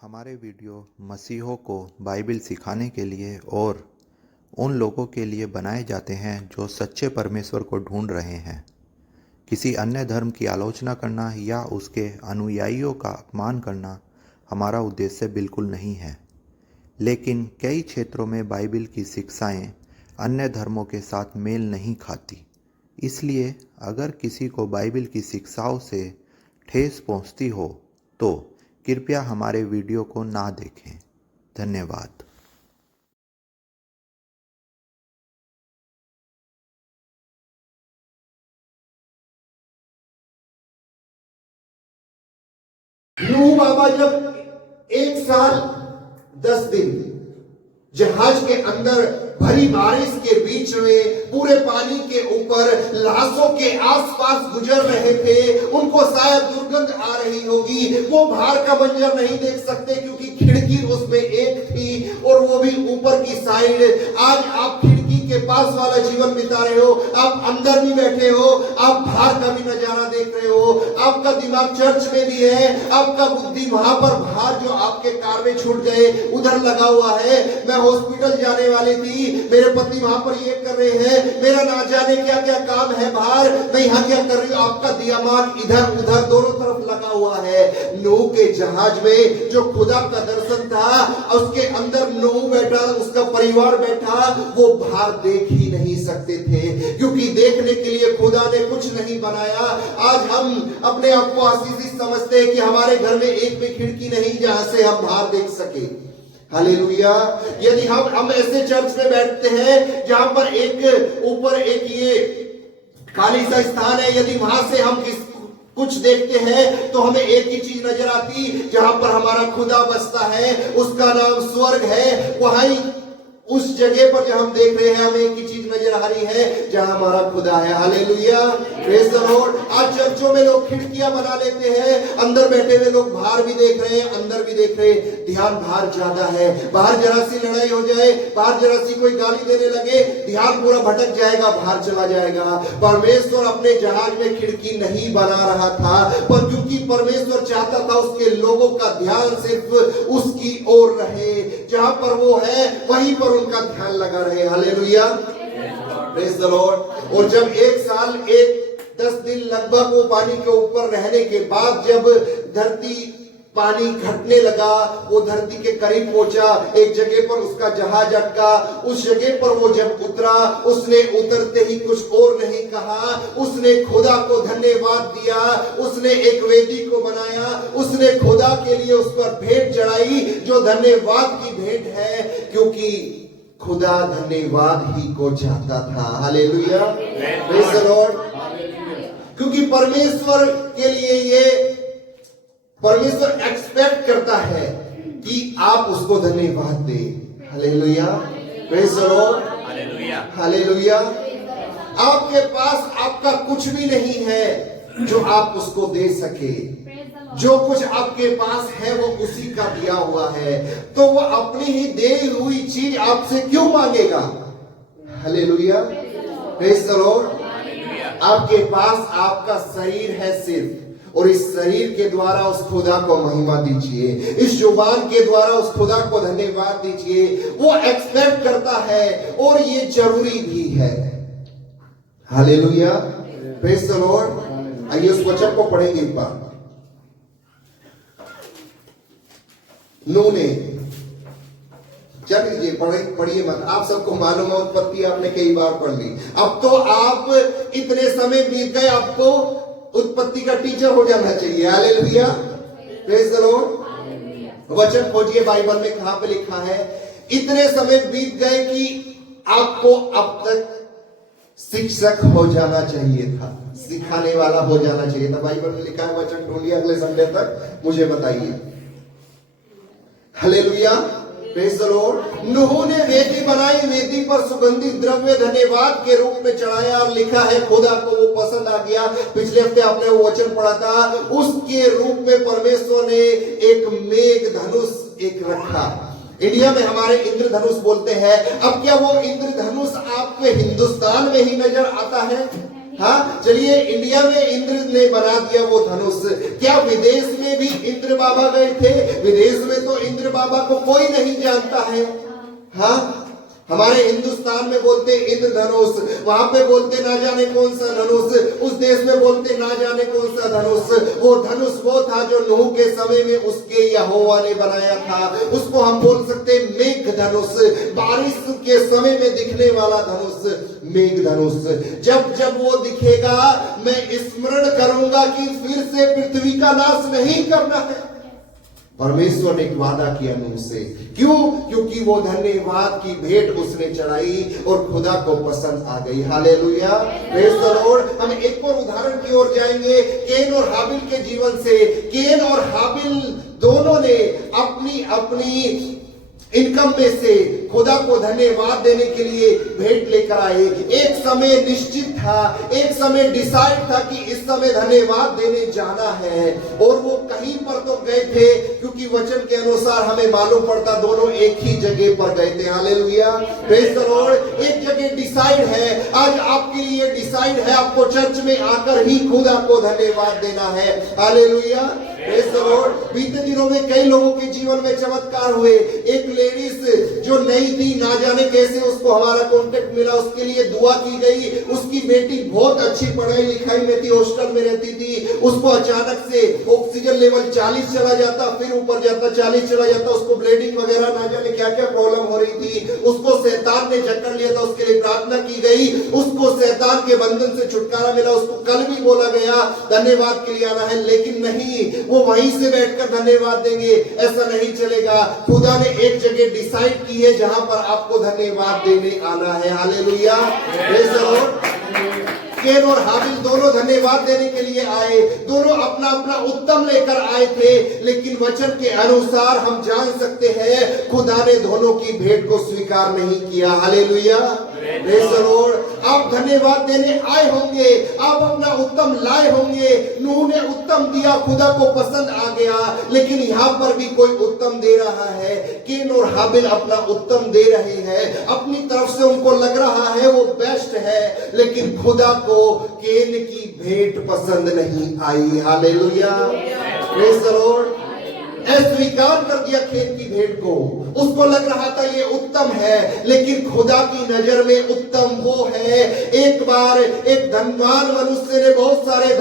हमारे वीडियो मसीहों को बाइबिल सिखाने के लिए और उन लोगों के लिए बनाए जाते हैं जो सच्चे परमेश्वर को ढूंढ रहे हैं। किसी अन्य धर्म की आलोचना करना या उसके अनुयायियों का अपमान करना हमारा उद्देश्य बिल्कुल नहीं है। लेकिन कई क्षेत्रों में बाइबिल की शिक्षाएं अन्य धर्मों के साथ मेल नहीं खाती। इसलिए अगर किसी को बाइबिल की शिक्षाओं से ठेस पहुंचती हो तो कृपया हमारे वीडियो को ना देखें। धन्यवाद। नूह बाबा जब 1 साल 10 दिन जहाज के अंदर भरी बारिश के बीच में पूरे पानी के ऊपर लाशों के आसपास गुजर रहे थे, उनको शायद दुर्गंध आ रही होगी। वो बाहर का मंजर नहीं देख सकते क्योंकि खिड़की उसमें एक थी और वो भी ऊपर की साइड। आज आप खिड़की के पास वाला जीवन बिता रहे हो, आप अंदर भी बैठे हो, आप बाहर का भी नजारा देख रहे हो। आपका दिमाग चर्च में भी है, आपका बुद्धि वहां पर बाहर जो आपके कार में छूट गए उधर लगा हुआ है। मैं हॉस्पिटल जाने वाली थी, मेरे पति वहां पर ये कर रहे हैं, मेरा ना जाने क्या क्या काम है बाहर, मैं यहाँ क्या कर रही हूँ। आपका दिमाग इधर उधर दोनों तरफ लगा हुआ है। नूह के जहाज में जो खुदा का दर्शन था, उसके अंदर नूह बैठा, उसका परिवार बैठा, वो बाहर देख ही नहीं सकते थे क्योंकि देखने के लिए खुदा ने कुछ नहीं बनाया। आज हम अपने आप को आशीषित समझते हैं कि हमारे घर में एक भी खिड़की नहीं जहां से हम बाहर देख सके। हालेलुया। यदि हम ऐसे चर्च में बैठते हैं जहां पर एक ऊपर एक ये खाली सा स्थान है, यदि वहां से हम कुछ देखते हैं तो हमें एक ही चीज नजर आती, जहां पर हमारा खुदा बसता है, उसका नाम स्वर्ग है। वहीं उस जगह पर जो हम देख रहे हैं, हमें एक ही चीज नजर आ रही है, जहां हमारा खुदा है। Hallelujah, praise the Lord. आज चर्चों में लोग खिड़कियां बना लेते हैं, अंदर बैठे हुए लोग बाहर भी देख रहे हैं, अंदर भी देख रहे हैं। ध्यान बाहर ज्यादा है। बाहर जरा सी लड़ाई हो जाए, बाहर जरा सी कोई गाली देने लगे, ध्यान पूरा भटक जाएगा, बाहर चला जाएगा। परमेश्वर अपने जहाज में खिड़की नहीं बना रहा था, पर क्योंकि परमेश्वर चाहता था उसके लोगों का ध्यान सिर्फ उसकी ओर रहे, जहां पर वो है वहीं पर उनका ध्यान लगा रहे। Hallelujah, praise the Lord. और जब 1 साल 10 दिन लगभग वो पानी के ऊपर रहने के बाद जब धरती पानी घटने लगा, वो धरती के करीब पहुंचा, एक जगह पर उसका जहाज अटका। उस जगह पर वो जब उतरा, उसने उतरते ही कुछ और नहीं कहा, उसने खुदा को धन्यवाद दिया, उसने एक वेदी को बनाया, उसने खुदा के लिए उस पर भेंट चढ़ाई जो धन्यवाद की भेंट है, क्योंकि खुदा धन्यवाद ही को चाहता था। Hallelujah, praise the Lord. क्योंकि परमेश्वर के लिए ये परमेश्वर एक्सपेक्ट करता है कि आप उसको धन्यवाद दें। Hallelujah, praise the lord, hallelujah, hallelujah. आपके पास आपका कुछ भी नहीं है जो आप उसको दे सके। जो कुछ आपके पास है वो उसी का दिया हुआ है, तो वो अपनी ही दी हुई चीज आपसे क्यों मांगेगा। Hallelujah, praise the Lord. आपके पास आपका शरीर है सिर्फ, और इस शरीर के द्वारा उस खुदा को महिमा दीजिए, इस जुबान के द्वारा उस खुदा को धन्यवाद दीजिए। वो एक्सपेक्ट करता है और ये जरूरी भी है। Hallelujah, praise the Lord. आइए उस वचन को पढ़ेंगे एक बार। नूह ने, चल लीजिए, पढ़िए मत, आप सबको मालूम है, उत्पत्ति आपने कई बार पढ़ ली। अब तो आप इतने समय बीत गए, आपको उत्पत्ति का टीचर हो जाना चाहिए। Hallelujah, praise the Lord. वचन खोजिए बाइबल में, कहां पे लिखा है। इतने समय बीत गए कि आपको अब तक शिक्षक हो जाना चाहिए था, सिखाने वाला हो जाना चाहिए था। बाइबल में लिखा है, वचन ढूंढिए, अगले संडे तक मुझे बताइए। Hallelujah, praise the lord. नूह ने वेदी बनाई, वेदी पर सुगंधित द्रव्य धन्यवाद के रूप में चढ़ाया, और लिखा है खुदा को वो पसंद आ गया। पिछले हफ्ते आपने वो वचन पढ़ा था, उसके रूप में परमेश्वर ने एक मेघ धनुष एक रखा। इंडिया में हमारे इंद्रधनुष बोलते हैं। अब क्या वो इंद्रधनुष आपके हिंदुस्तान में ही नजर आता है? हाँ, चलिए इंडिया में इंद्र ने बना दिया वो धनुष, क्या विदेश में भी इंद्र बाबा गए थे? विदेश में तो इंद्र बाबा को कोई नहीं जानता है। हाँ, हमारे हिंदुस्तान में बोलते इंद्रधनुष, वहां पे बोलते ना जाने कौन सा धनुष, उस देश में बोलते ना जाने कौन सा धनुष। वो धनुष वो था जो नूह के समय में उसके यहोवा ने बनाया था। उसको हम बोल सकते मेघ धनुष, बारिश के समय में दिखने वाला धनुष, मेघ धनुष। जब जब वो दिखेगा मैं स्मरण करूंगा कि फिर से पृथ्वी का नाश नहीं करना है। परमेश्वर ने एक वादा किया नूह से, क्यों? क्योंकि वो धन्यवाद की भेंट उसने चढ़ाई और खुदा को पसंद आ गई। Hallelujah, praise the Lord. हम एक और उदाहरण की ओर जाएंगे, केन और हाबिल के जीवन से। केन और हाबिल दोनों ने अपनी अपनी इनकम में से खुदा को धन्यवाद देने के लिए भेंट लेकर आए। एक समय निश्चित था, एक समय डिसाइड था कि इस समय धन्यवाद देने जाना है, और वो कहीं पर तो गए थे, क्योंकि वचन के अनुसार हमें मालूम पड़ता दोनों एक ही जगह पर गए थे। Hallelujah, praise the Lord. एक जगह डिसाइड है, आज आपके लिए डिसाइड है, आपको चर्च में आकर ही खुदा को धन्यवाद देना है। Hallelujah, praise the Lord. बीते दिनों में कई लोगों के जीवन में चमत्कार हुए। एक लेडीज जो नई थी, ना जाने कैसे उसको हमारा कांटेक्ट मिला, उसके लिए दुआ की गई। उसकी बेटी बहुत अच्छी पढ़ाई लिखाई में थी, हॉस्टल में रहती थी। उसको अचानक से ऑक्सीजन लेवल 40 चला जाता, फिर ऊपर जाता, 40 चला जाता। उसको ब्लीडिंग वगैरह ना जाने क्या क्या प्रॉब्लम हो रही थी। उसको शैतान ने जकड़ लिया था, उसके लिए प्रार्थना की गई, उसको शैतान के बंधन से छुटकारा मिला। उसको कल भी बोला गया धन्यवाद के लिए आना है, लेकिन नहीं, वो वहीं से बैठकर धन्यवाद देंगे, ऐसा नहीं चलेगा। खुदा ने एक जगह डिसाइड की है जहां पर आपको धन्यवाद देने आना है। Hallelujah, praise the lord. Cain और हाबिल दोनों धन्यवाद देने के लिए आए, दोनों अपना अपना उत्तम लेकर आए थे, लेकिन वचन के अनुसार हम जान सकते हैं खुदा ने दोनों की भेंट को स्वीकार नहीं किया। Hallelujah, praise the Lord. आप धन्यवाद देने आए होंगे, आप अपना उत्तम लाए होंगे। नूह ने उत्तम दिया, खुदा को पसंद आ गया, लेकिन यहाँ पर भी कोई उत्तम दे रहा है। केन और हाबिल अपना उत्तम दे रहे हैं, अपनी तरफ से उनको लग रहा है वो बेस्ट है, लेकिन खुदा को केन की भेंट पसंद नहीं आई। Hallelujah, praise the lord. अस्वीकार कर दिया केन की भेंट को। उसको लग रहा था ये उत्तम है, लेकिन खुदा की नजर में उत्तम वो है। एक बार एक धनवान मनुष्य ने बहुत सारे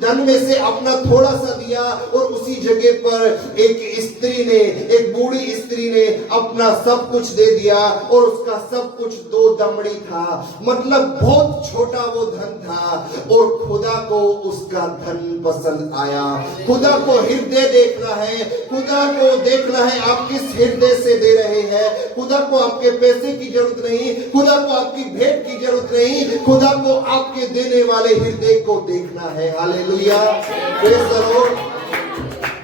धन में से अपना थोड़ा सा दिया, और उसी जगह पर एक स्त्री ने, एक बूढ़ी स्त्री ने अपना सब कुछ दे दिया, और उसका सब कुछ 2 दमड़ी था, मतलब बहुत छोटा वो धन था, और खुदा को उसका धन पसंद आया। खुदा को हृदय देखना है, खुदा को देखना है आप किस हृदय से दे रहे हैं। खुदा को आपके पैसे की जरूरत नहीं, खुदा को आपकी भेंट की जरूरत नहीं, खुदा को आपके देने वाले हृदय को देखना है। Hallelujah, praise the lord.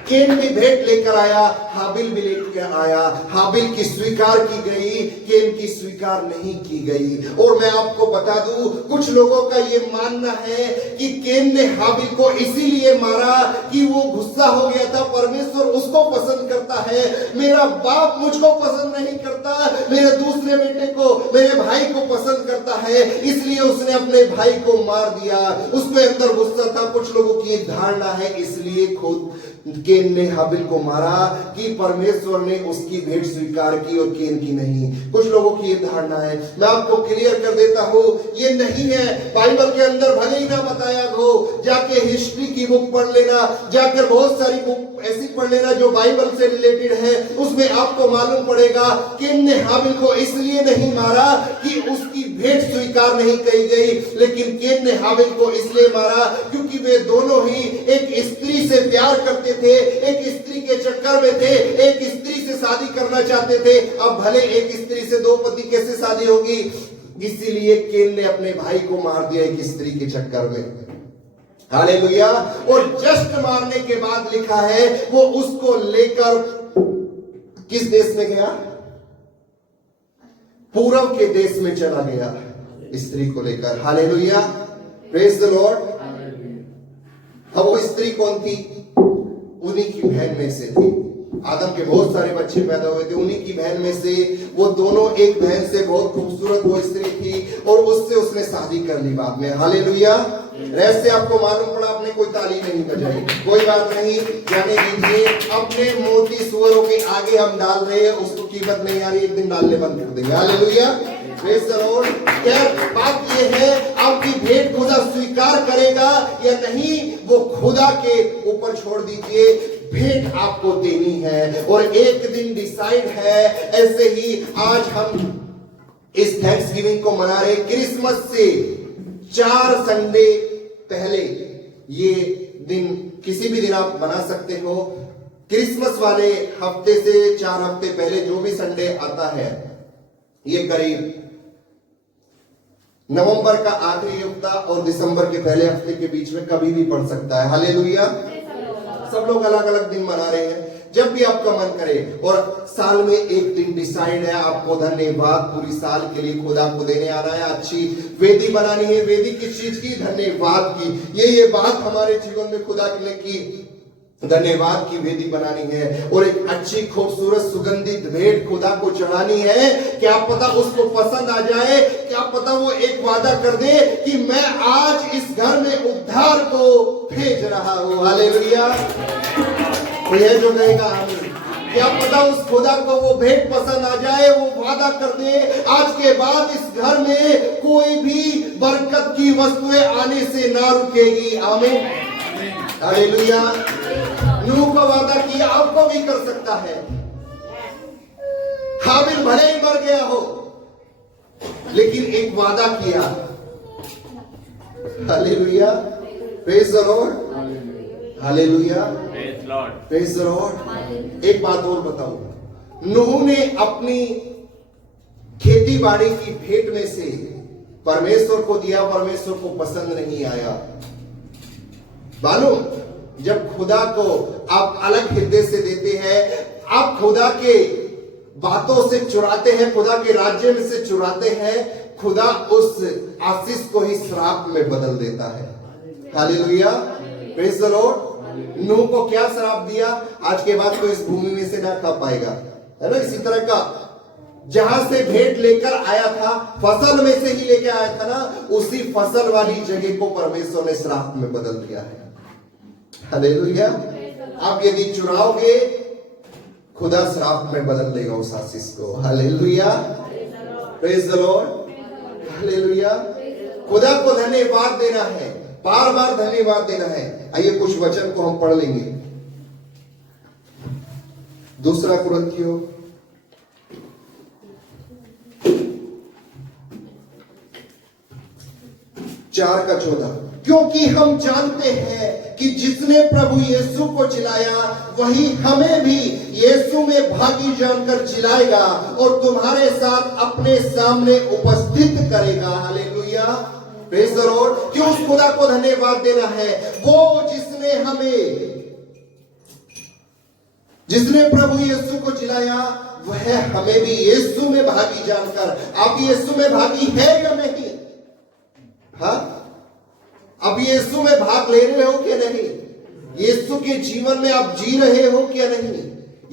Cain भी भेंट लेकर आया, हाबिल भी लेकर आया। हाबिल की स्वीकार की गई, केन की स्वीकार नहीं की गई। और मैं आपको बता दूं, कुछ लोगों का ये मानना है कि केन ने हाबिल को इसीलिए मारा कि वो गुस्सा हो गया था, परमेश्वर उसको पसंद करता है, मेरा बाप मुझको पसंद नहीं करता, मेरे दूसरे बेटे को, मेरे भाई को पसंद करता है, इसलिए उसने अपने भाई को मार दिया। उसके अंदर गुस्सा था। कुछ लोगों की धारणा है इसलिए खुद केन ने हाबिल को मारा कि परमेश्वर ने उसकी भेंट स्वीकार की और केन की नहीं। कुछ लोगों की ये धारणा है। मैं आपको क्लियर कर देता हूं, ये नहीं है। बाइबल के अंदर भले ही ना बताया हो, जाके हिस्ट्री की बुक पढ़ लेना, जाकर बहुत सारी बुक ऐसी पढ़ लेना जो बाइबल से रिलेटेड है, उसमें आपको मालूम पड़ेगा केन ने हाबिल को इसलिए नहीं मारा कि उसकी भेंट स्वीकार नहीं की गई, लेकिन केन ने हाबिल को इसलिए मारा क्योंकि वे दोनों ही एक स्त्री से प्यार करते थे, एक स्त्री के चक्कर में थे, एक स्त्री से शादी करना चाहते थे। अब भले एक स्त्री से 2 पति कैसे शादी होगी, इसीलिए केन ने अपने भाई को मार दिया एक स्त्री के चक्कर में। हालेलुया। और जस्ट मारने के बाद लिखा है वो उसको लेकर किस देश में गया? पूरब के देश में चला गया स्त्री को लेकर। Hallelujah, praise the Lord. अब वो स्त्री कौन थी? उन्हीं की बहन में से थी। आदम के बहुत सारे बच्चे पैदा हुए थे, उन्हीं की बहन में से वो दोनों, एक बहन से बहुत खूबसूरत वो स्त्री थी और उससे उसने शादी कर ली बाद में। हालेलुया। रहस्य आपको मालूम पड़ा, आपने कोई ताली नहीं बजाई, कोई बात नहीं, जाने दीजिए। अपने मोती सुअरों के आगे हम डाल रहे हैं, उसको कीमत नहीं आ रही, एक दिन डालने बंद कर देंगे। हालेलुया। Praise the Lord. क्या बात ये है, आपकी भेंट खुदा स्वीकार करेगा या नहीं, वो खुदा के ऊपर छोड़ दीजिए। भेंट आपको देनी है और एक दिन डिसाइड है। ऐसे ही आज हम इस थैंक्सगिविंग को मना रहे, क्रिसमस से 4 संडे पहले। ये दिन किसी भी दिन आप बना सकते हो। क्रिसमस वाले हफ्ते से 4 हफ्ते पहले जो भी संडे आता है, ये करीब नवंबर का आखिरी हफ्ता और दिसंबर के पहले हफ्ते के बीच में कभी भी पड़ सकता है। हालेलुया। सब लोग अलग अलग दिन मना रहे हैं, जब भी आपका मन करे। और साल में एक दिन डिसाइड है, आपको धन्यवाद पूरी साल के लिए खुदा को देने आना है। अच्छी वेदी बनानी है। वेदी किस चीज की? धन्यवाद की। ये बात हमारे जीवन में खुदा ने की, धन्यवाद की वेदी बनानी है और एक अच्छी खूबसूरत सुगंधित भेंट खुदा को चढ़ानी है। क्या पता उसको पसंद आ जाए, क्या पता वो एक वादा कर दे कि मैं आज इस घर में उद्धार को भेज रहा हूं। हालेलुया। कोई है जो कहेगा आमीन? क्या पता उस खुदा को वो भेंट पसंद आ जाए, वो वादा कर दे आज के बाद इस घर में कोई भी बरकत की वस्तुएं आने से ना रुकेगी। आमीन। हालेलुया। नूह का वादा किया, आपको भी कर सकता है। हाबिल भले ही मर गया हो, लेकिन एक वादा किया। Hallelujah. Praise the lord. Hallelujah. Praise the Lord. एक बात और बताऊं, नूह ने अपनी खेती बाड़ी की भेंट में से परमेश्वर को दिया, परमेश्वर को पसंद नहीं आया। मालूम, जब खुदा को आप अलग हृदय से देते हैं, आप खुदा के बातों से चुराते हैं, खुदा के राज्य में से चुराते हैं, खुदा उस आशीष को ही श्राप में बदल देता है। हालेलुया। Praise the lord. नूह को क्या श्राप दिया? आज के बाद कोई इस भूमि में से ना खा पाएगा, है ना। इसी तरह का जहां से भेंट लेकर आया था, फसल में से ही लेकर आया था ना, उसी फसल वाली जगह को परमेश्वर ने श्राप में बदल दिया है। हालेलुया। आप यदि चुराओगे, खुदा श्राप में बदल देगा उस आशीष को। Hallelujah. Praise the lord. Hallelujah. खुदा को धन्यवाद देना है, बार बार धन्यवाद देना है। आइए कुछ वचन को हम पढ़ लेंगे। 2 कुरिन्थियों 4:14। क्योंकि हम जानते हैं कि जिसने प्रभु यीशु को जिलाया, वही हमें भी यीशु में भागी जानकर जिलाएगा और तुम्हारे साथ अपने सामने उपस्थित करेगा। हालेलुया। Praise the Lord. क्यों उस खुदा को धन्यवाद देना है? वो जिसने प्रभु यीशु को जिलाया, वह हमें भी यीशु में भागी जानकर। आप यीशु में भागी है या नहीं? हाँ, अब यीशु में भाग ले रहे हो क्या नहीं? यीशु के जीवन में आप जी रहे हो क्या नहीं?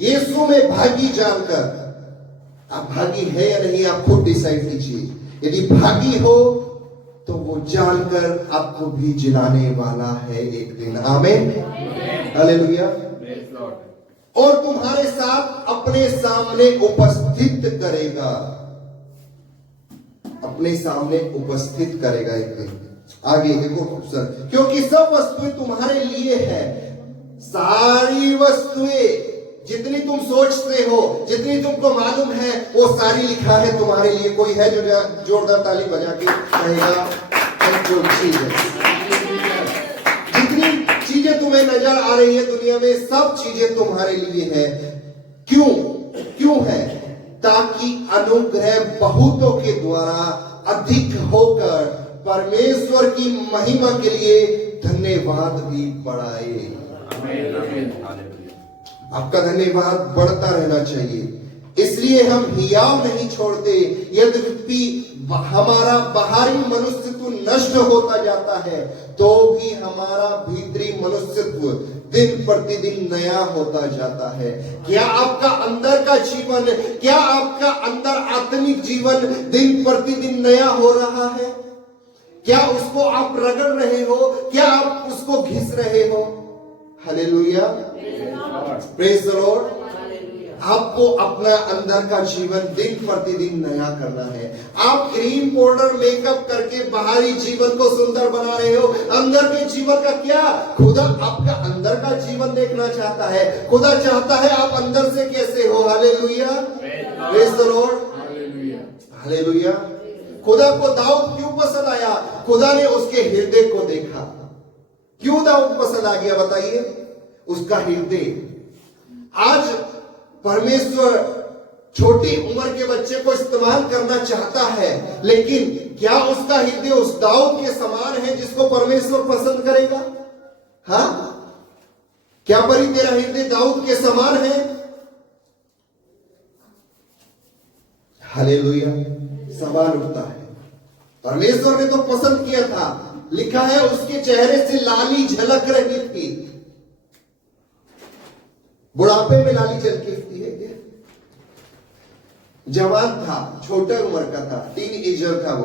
यीशु में भागी जानकर आप भागी है या नहीं, आप खुद डिसाइड कीजिए। यदि भागी हो तो वो जानकर आपको भी जिलाने वाला है एक दिन। आमीन। हालेलुया। और तुम्हारे साथ अपने सामने उपस्थित करेगा, अपने सामने उपस्थित करेगा एक दिन। आगे देखो खूबसूरत, क्योंकि सब वस्तुएं तुम्हारे लिए है। सारी वस्तुएं जितनी तुम सोचते हो, जितनी तुमको मालूम है, वो सारी लिखा है तुम्हारे लिए। कोई है जो जोरदार ताली बजा के कहेगा थैंक यू जीसस। जितनी चीजें तुम्हें नजर आ रही है दुनिया में, सब चीजें तुम्हारे लिए है। क्यों है? ताकि अनुग्रह बहुतों के द्वारा अधिक होकर परमेश्वर की महिमा के लिए धन्यवाद भी बढ़ाए। आपका धन्यवाद बढ़ता रहना चाहिए। इसलिए हम हियाव नहीं छोड़ते, यद्यपि हमारा बाहरी मनुष्यत्व नष्ट होता जाता है, तो भी हमारा भीतरी मनुष्यत्व दिन प्रतिदिन नया होता जाता है। क्या आपका अंदर का जीवन, क्या आपका अंदर आत्मिक जीवन दिन प्रतिदिन नया हो रहा है? क्या उसको आप रगड़ रहे हो? क्या आप उसको घिस रहे हो? Hallelujah, praise the Lord. आपको अपना अंदर का जीवन दिन प्रतिदिन नया करना है। आप क्रीम पाउडर मेकअप करके बाहरी जीवन को सुंदर बना रहे हो, अंदर के जीवन का क्या? खुदा आपका अंदर का जीवन देखना चाहता है। खुदा चाहता है आप अंदर से कैसे हो। Hallelujah, praise the lord, hallelujah. खुदा को दाऊद क्यों पसंद आया? खुदा ने उसके हृदय को देखा। क्यों दाऊद पसंद आ गया बताइए? उसका हृदय। आज परमेश्वर छोटी उम्र के बच्चे को इस्तेमाल करना चाहता है, लेकिन क्या उसका हृदय उस दाऊद के समान है जिसको परमेश्वर पसंद करेगा? हाँ, क्या परी तेरा हृदय दाऊद के समान है? हालेलुया, सवाल उठता है। परमेश्वर ने तो पसंद किया था, लिखा है उसके चेहरे से लाली झलक रही थी। बुढ़ापे में लाली झलकती है क्या? जवान था, छोटे उम्र का था, टीनएजर था वो।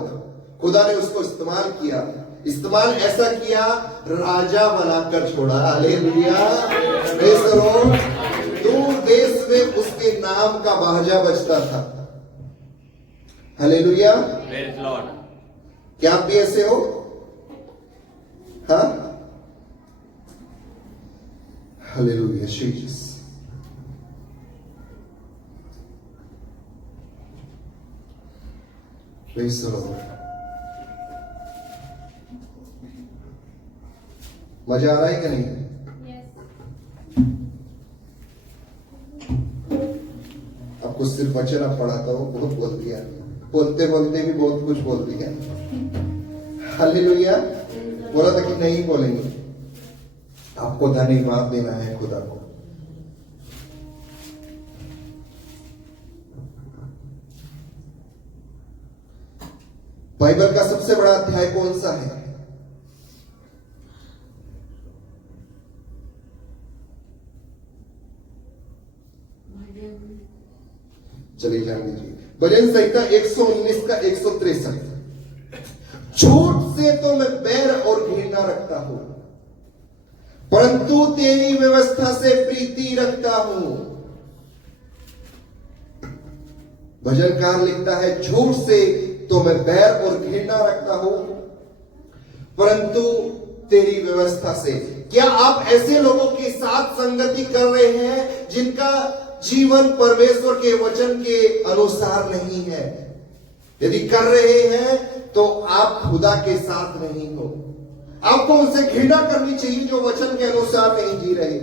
खुदा ने उसको इस्तेमाल किया, इस्तेमाल ऐसा किया, राजा बनाकर छोड़ा। Hallelujah, praise the Lord. दूर देश में उसके नाम का बाजा बजता था। Hallelujah, praise Lord. क्या आप भी ऐसे हो? हाँ, hallelujah, Jesus. Praise the Lord. मजा आ रहा है कि नहीं? आपको सिर्फ वचन आप पढ़ाता हो, बहुत बोल दिया, बोलते बोलते भी बहुत कुछ बोल दिया। हालेलुया, बोला था कि नहीं बोलेंगे। आपको धन्यवाद देना है खुदा को। बाइबल का सबसे बड़ा अध्याय कौन सा है? चलिए जान लीजिए, भजन संहिता 119 का 163। झूठ से तो मैं बैर और घृणा रखता हूं, परंतु तेरी व्यवस्था से प्रीति रखता हूं। भजनकार लिखता है, झूठ से तो मैं बैर और घृणा रखता हूं, परंतु तेरी व्यवस्था से। क्या आप ऐसे लोगों के साथ संगति कर रहे हैं जिनका जीवन परमेश्वर के वचन के अनुसार नहीं है? यदि कर रहे हैं तो आप खुदा के साथ नहीं हो। आपको उनसे घृणा करनी चाहिए जो वचन के अनुसार नहीं जी रहे,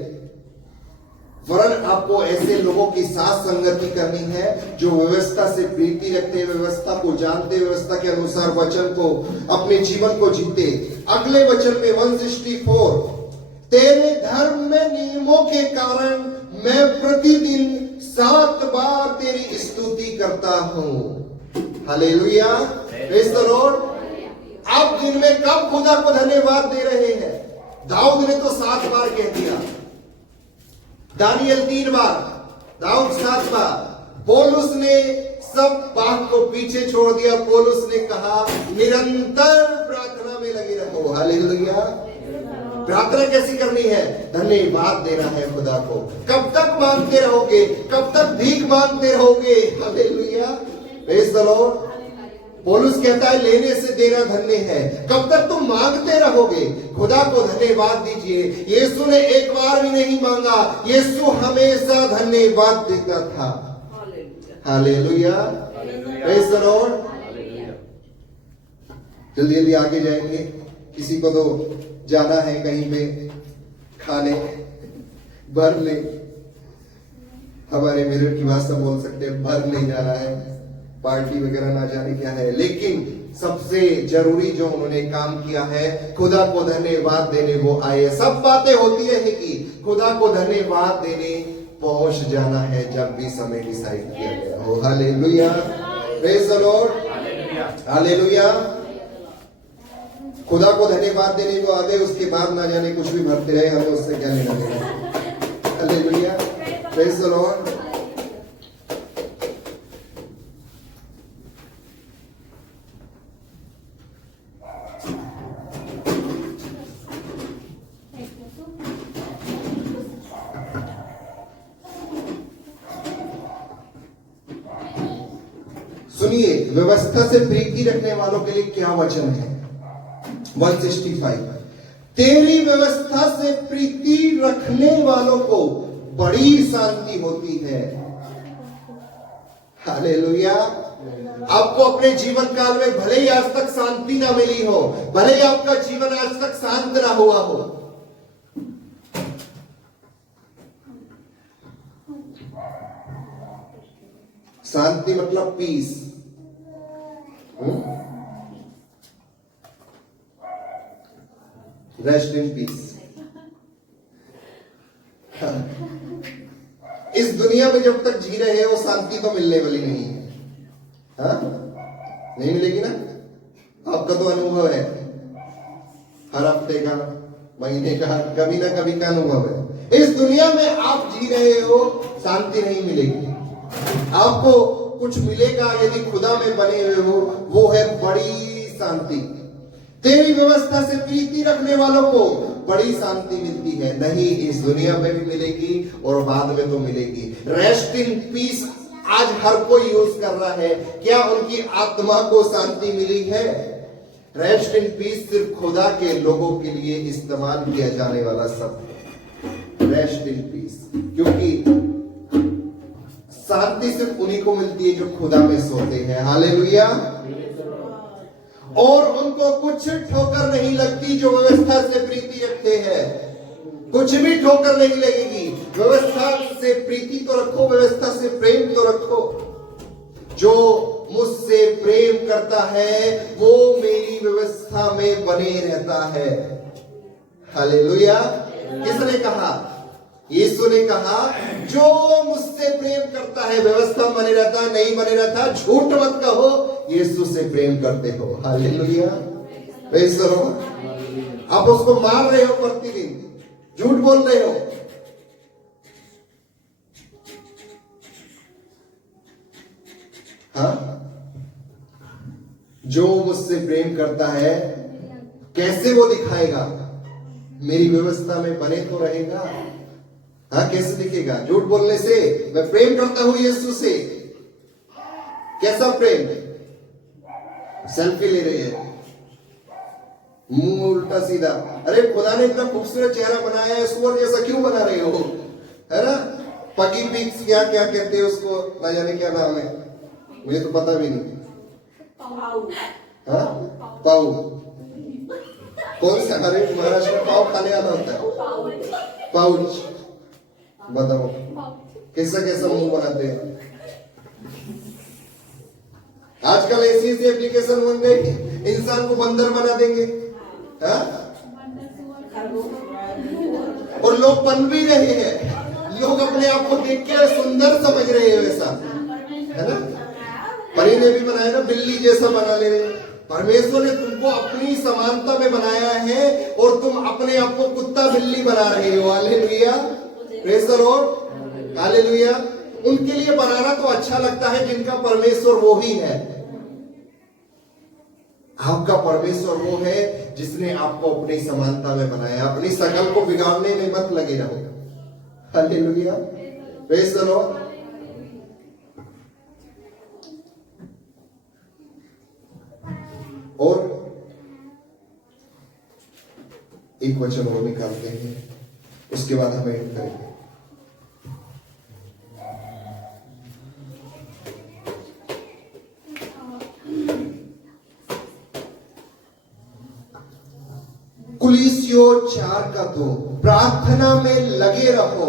वरन आपको ऐसे लोगों के साथ संगति करनी है जो व्यवस्था से प्रीति रखते, व्यवस्था को जानते, व्यवस्था के अनुसार वचन को, अपने जीवन को जीते। अगले वचन में 164, तेरे धर्म में नियमों के कारण मैं प्रतिदिन 7 बार तेरी स्तुति करता हूं। Hallelujah, praise the Lord. आप दिन में कब खुदा को धन्यवाद दे रहे हैं? दाऊद ने तो 7 बार कह दिया, दानियल 3 बार, दाऊद 7 बार। पौलुस ने सब बात को पीछे छोड़ दिया। पौलुस ने कहा, निरंतर प्रार्थना में लगे रहो। हालेलुया। प्रार्थना कैसी करनी है? धन्यवाद देना है खुदा को। कब तक मांगते रहोगे? कब तक भीख मांगते रहोगे? Hallelujah, praise the Lord. पौलुस कहता है, लेने से देना धन्य है। कब तक तुम मांगते रहोगे? खुदा को धन्यवाद दीजिए। यीशु ने एक बार भी नहीं मांगा, यीशु हमेशा धन्यवाद देता था। Hallelujah, praise the Lord. जल्दी जल्दी आगे जाएंगे। किसी को तो जाना है कहीं पे खाने, भर ले, हमारे मिरर की भाषा बोल सकते हैं, भर ले जाना है, पार्टी वगैरह ना जाने क्या है। लेकिन सबसे जरूरी जो उन्होंने काम किया है, खुदा को धन्यवाद देने वो आए। सब बातें होती रहेगी, खुदा को धन्यवाद देने पहुंच जाना है जब भी समय डिसाइड किया गया हो। Hallelujah, praise the lord, hallelujah. खुदा को धन्यवाद देने को आगे, उसके बाद ना जाने कुछ भी भरते रहे, हमें उससे क्या लेना देना। Hallelujah, praise the Lord. सुनिए, व्यवस्था से प्रीति रखने वालों के लिए क्या वचन है। 165, तेरी व्यवस्था से प्रीति रखने वालों को बड़ी शांति होती है। हालेलुया। आपको अपने जीवन काल में भले ही आज तक शांति ना मिली हो, भले ही आपका जीवन आज तक शांत ना हुआ हो, शांति मतलब पीस। Rest in peace. इस दुनिया में जब तक जी रहे हो शांति तो मिलने वाली नहीं है। हाँ? नहीं मिलेगी ना। आपका तो अनुभव है, हर हफ्ते का, महीने का, कभी ना कभी का अनुभव है। इस दुनिया में आप जी रहे हो, शांति नहीं मिलेगी। आपको कुछ मिलेगा यदि खुदा में बने हुए हो, वो है बड़ी शांति। तेरी व्यवस्था से प्रीति रखने वालों को बड़ी शांति मिलती है। नहीं, इस दुनिया में भी मिलेगी और बाद में तो मिलेगी। रेस्ट इन पीस आज हर कोई यूज कर रहा है। क्या उनकी आत्मा को शांति मिली है? रेस्ट इन पीस सिर्फ खुदा के लोगों के लिए इस्तेमाल किया जाने वाला शब्द है। रेस्ट इन पीस, क्योंकि शांति सिर्फ उन्हीं को मिलती है जो खुदा में सोते हैं। हालेलुया। और उनको कुछ ठोकर नहीं लगती जो व्यवस्था से प्रीति रखते हैं। कुछ भी ठोकर नहीं लगेगी। व्यवस्था से प्रीति तो रखो, व्यवस्था से प्रेम तो रखो। जो मुझसे प्रेम करता है वो मेरी व्यवस्था में बने रहता है। हालेलुया। किसने कहा? यीशु ने कहा, जो मुझसे प्रेम करता है व्यवस्था बने रहता है, नहीं बने रहता। झूठ मत कहो, यीशु से प्रेम करते हो। Hallelujah, praise the Lord. आप उसको मार रहे हो प्रतिदिन, झूठ बोल रहे हो। हाँ, जो मुझसे प्रेम करता है कैसे वो दिखाएगा? मेरी व्यवस्था में बने तो रहेगा। हाँ, कैसे दिखेगा? झूठ बोलने से। मैं प्रेम करता हूं यीशु से। कैसा प्रेम? सेल्फी ले रहे हैं, मुंह उल्टा सीधा। अरे खुदा ने इतना खूबसूरत चेहरा बनाया है, सुअर जैसा क्यों बना रहे हो? है ना? पगी पिग्स, क्या क्या कहते हैं उसको, ना जाने क्या नाम है, मुझे तो पता भी नहीं। हाँ, पाऊ। कौन सा? अरे महाराष्ट्र में पाव खाने वाला होता है, पाउच। बताओ कैसा कैसा मुंह बनाते हैं। आजकल ऐसी ऐसी एप्लीकेशन बन गई, इंसान को बंदर बना देंगे। हाँ? और लोग बन भी रहे हैं। लोग अपने आप को देख के सुंदर समझ रहे हैं वैसा, है ना? परी ने भी बनाया ना, बिल्ली जैसा बना ले रहे। परमेश्वर ने तुमको अपनी समानता में बनाया है और तुम अपने आप को कुत्ता बिल्ली बना रहे हो। Hallelujah, praise the lord, hallelujah. उनके लिए बनाना तो अच्छा लगता है जिनका परमेश्वर वो ही है। आपका परमेश्वर वो है जिसने आपको अपनी समानता में बनाया। अपनी शकल को बिगाड़ने में मत लगे रहो। Hallelujah, praise the Lord. और एक वचन और निकालते हैं, उसके बाद हम एंड करेंगे। कुलीसियों 4:2, प्रार्थना में लगे रहो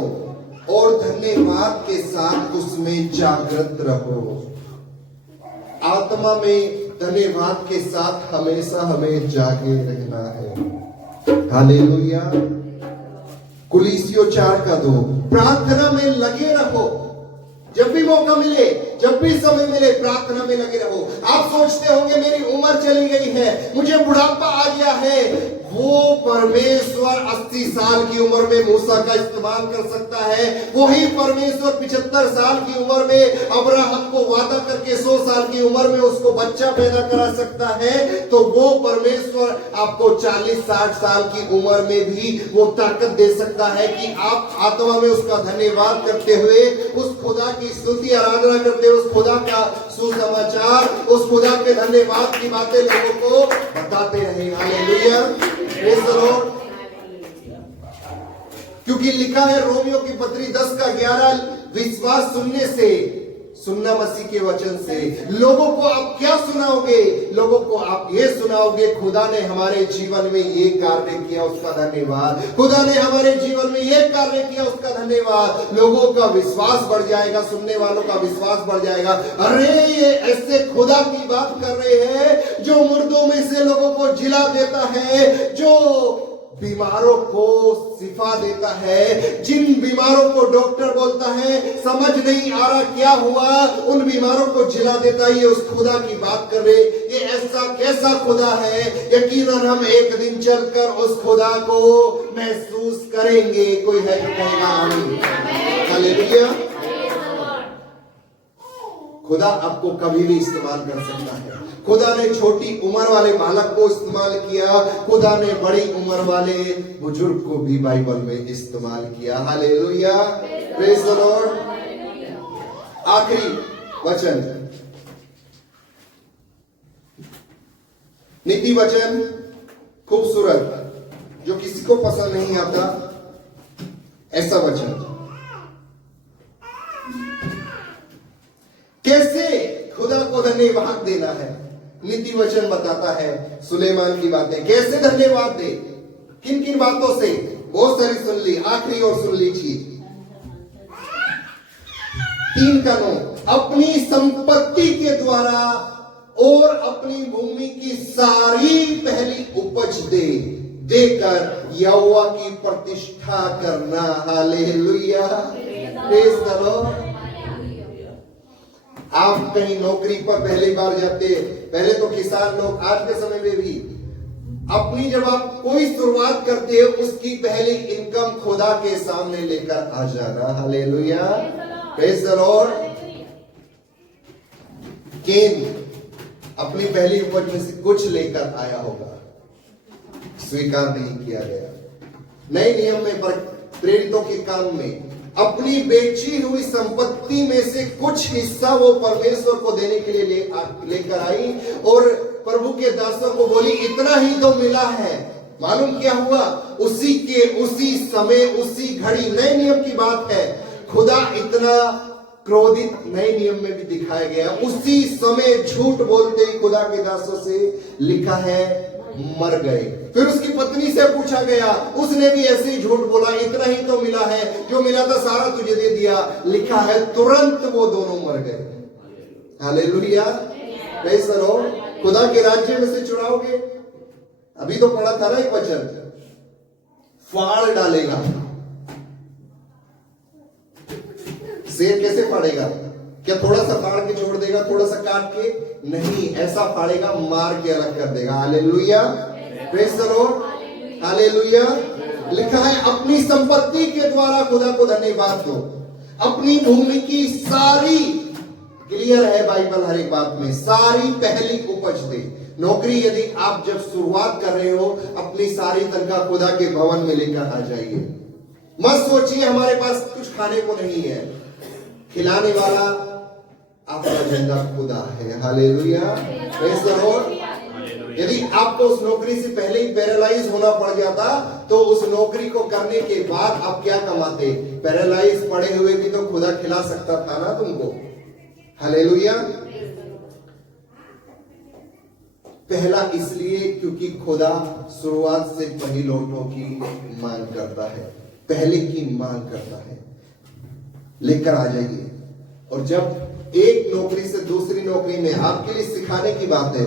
और धन्यवाद के साथ उसमें जागृत रहो। आत्मा में धन्यवाद के साथ हमेशा हमें जागे रहना है। हालेलुया, कुलीसियों 4 का 2, प्रार्थना में लगे रहो। जब भी मौका मिले, जब भी समय मिले, प्रार्थना में लगे रहो। आप सोचते होंगे मेरी उम्र चली गई है, मुझे बुढ़ापा आ गया है। वो परमेश्वर 80 साल की उम्र में मूसा का इस्तेमाल कर सकता है। वही परमेश्वर 75 साल की उम्र में अब्राहम को वादा करके 100 साल की उम्र में उसको बच्चा पैदा करा सकता है। तो वो परमेश्वर आपको 40-60 साल की उम्र में भी वो ताकत दे सकता है कि आप आत्मा में उसका धन्यवाद करते हुए, उस खुदा की स्तुति आराधना करते हुए, उस खुदा का सुसमाचार, उस खुदा के धन्यवाद की बातें लोगों को बताते रहें। Hallelujah, praise the Lord. क्योंकि लिखा है रोमियो की पत्री 10 का 11, विश्वास सुनने से, सुनना मसीह के वचन से। लोगों को आप क्या सुनाओगे? लोगों को आप ये सुनाओगे, खुदा ने हमारे जीवन में ये कार्य किया, उसका धन्यवाद। खुदा ने हमारे जीवन में ये कार्य किया, उसका धन्यवाद। लोगों का विश्वास बढ़ जाएगा, सुनने वालों का विश्वास बढ़ जाएगा। अरे ये ऐसे खुदा की बात कर रहे हैं जो मुर्दों में से लोगों को जिला देता है, जो बीमारों को शिफा देता है। जिन बीमारों को डॉक्टर बोलता है समझ नहीं आ रहा क्या हुआ, उन बीमारों को जिला देता है। ये उस खुदा की बात कर रहे। ये ऐसा कैसा खुदा है? यकीनन हम एक दिन चलकर उस खुदा को महसूस करेंगे। कोई है जो कहेगा आमीन? हालेलुया। खुदा आपको कभी भी इस्तेमाल कर सकता है। खुदा ने छोटी उम्र वाले बालक को इस्तेमाल किया, खुदा ने बड़ी उम्र वाले बुजुर्ग को भी बाइबल में इस्तेमाल किया। Hallelujah, praise the Lord. आखिरी वचन, नीति वचन, खूबसूरत, जो किसी को पसंद नहीं आता ऐसा वचन। कैसे खुदा को धन्यवाद देना है, नीति वचन बताता है। सुलेमान की बातें कैसे धन्यवाद दे, किन किन बातों से, बहुत सारी सुन ली, आखिरी और सुन लीजिए। 3 का 9, अपनी संपत्ति के द्वारा और अपनी भूमि की सारी पहली उपज देकर यहोवा की प्रतिष्ठा करना। Hallelujah, praise the Lord. आप कहीं नौकरी पर पहली बार जाते, पहले तो किसान लोग, आज के समय में भी अपनी जब आप कोई शुरुआत करते हो, उसकी पहली इनकम खुदा के सामने लेकर आ जाना। Hallelujah, praise the lord. Cain अपनी पहली उपज में से कुछ लेकर आया होगा, स्वीकार नहीं किया गया। नए नियम में प्रेरितों के काम में अपनी बेची हुई संपत्ति में से कुछ हिस्सा वो परमेश्वर को देने के लिए लेकर आई और प्रभु के दासों को बोली इतना ही तो मिला है। मालूम क्या हुआ? उसी समय, उसी घड़ी, नए नियम की बात है, खुदा इतना क्रोधित नए नियम में भी दिखाया गया। उसी समय झूठ बोलते ही खुदा के दासों से लिखा है मर गए। फिर उसकी पत्नी से पूछा गया, उसने भी ऐसे ही झूठ बोला, इतना ही तो मिला है, जो मिला था सारा तुझे दे दिया। लिखा है तुरंत वो दोनों मर गए। Hallelujah, praise the Lord. खुदा के राज्य में से चुराओगे, अभी तो पढ़ा था ना एक वचन, फाड़ डालेगा। शेर कैसे फाड़ेगा? क्या थोड़ा सा फाड़ के छोड़ देगा, थोड़ा सा काट के? नहीं, ऐसा फाड़ेगा, मार के अलग कर देगा। Hallelujah, praise the lord, hallelujah. लिखा है अपनी संपत्ति के द्वारा खुदा को धन्यवाद दो, अपनी भूमि की सारी, क्लियर है बाइबल हर एक बात में, सारी पहली उपज दे। नौकरी यदि आप जब शुरुआत कर रहे हो, अपनी सारी तनख्वाह खुदा के भवन में लेकर आ जाइए। मत सोचिए हमारे पास कुछ खाने को नहीं है, खिलाने वाला आपका जिंदा खुदा है। Hallelujah, praise the Lord. यदि आपको उस नौकरी से पहले ही पैरालाइज होना पड़ जाता, तो उस नौकरी को करने के बाद आप क्या कमाते? पैरालाइज पड़े हुए भी तो खुदा खिला सकता था ना तुमको। हालेलुया। पहला इसलिए क्योंकि खुदा शुरुआत से पहिलौठों की मांग करता है, पहले की मांग करता है। लेकर आ जाइए। और जब एक नौकरी से दूसरी नौकरी में, आपके लिए सिखाने की बात है,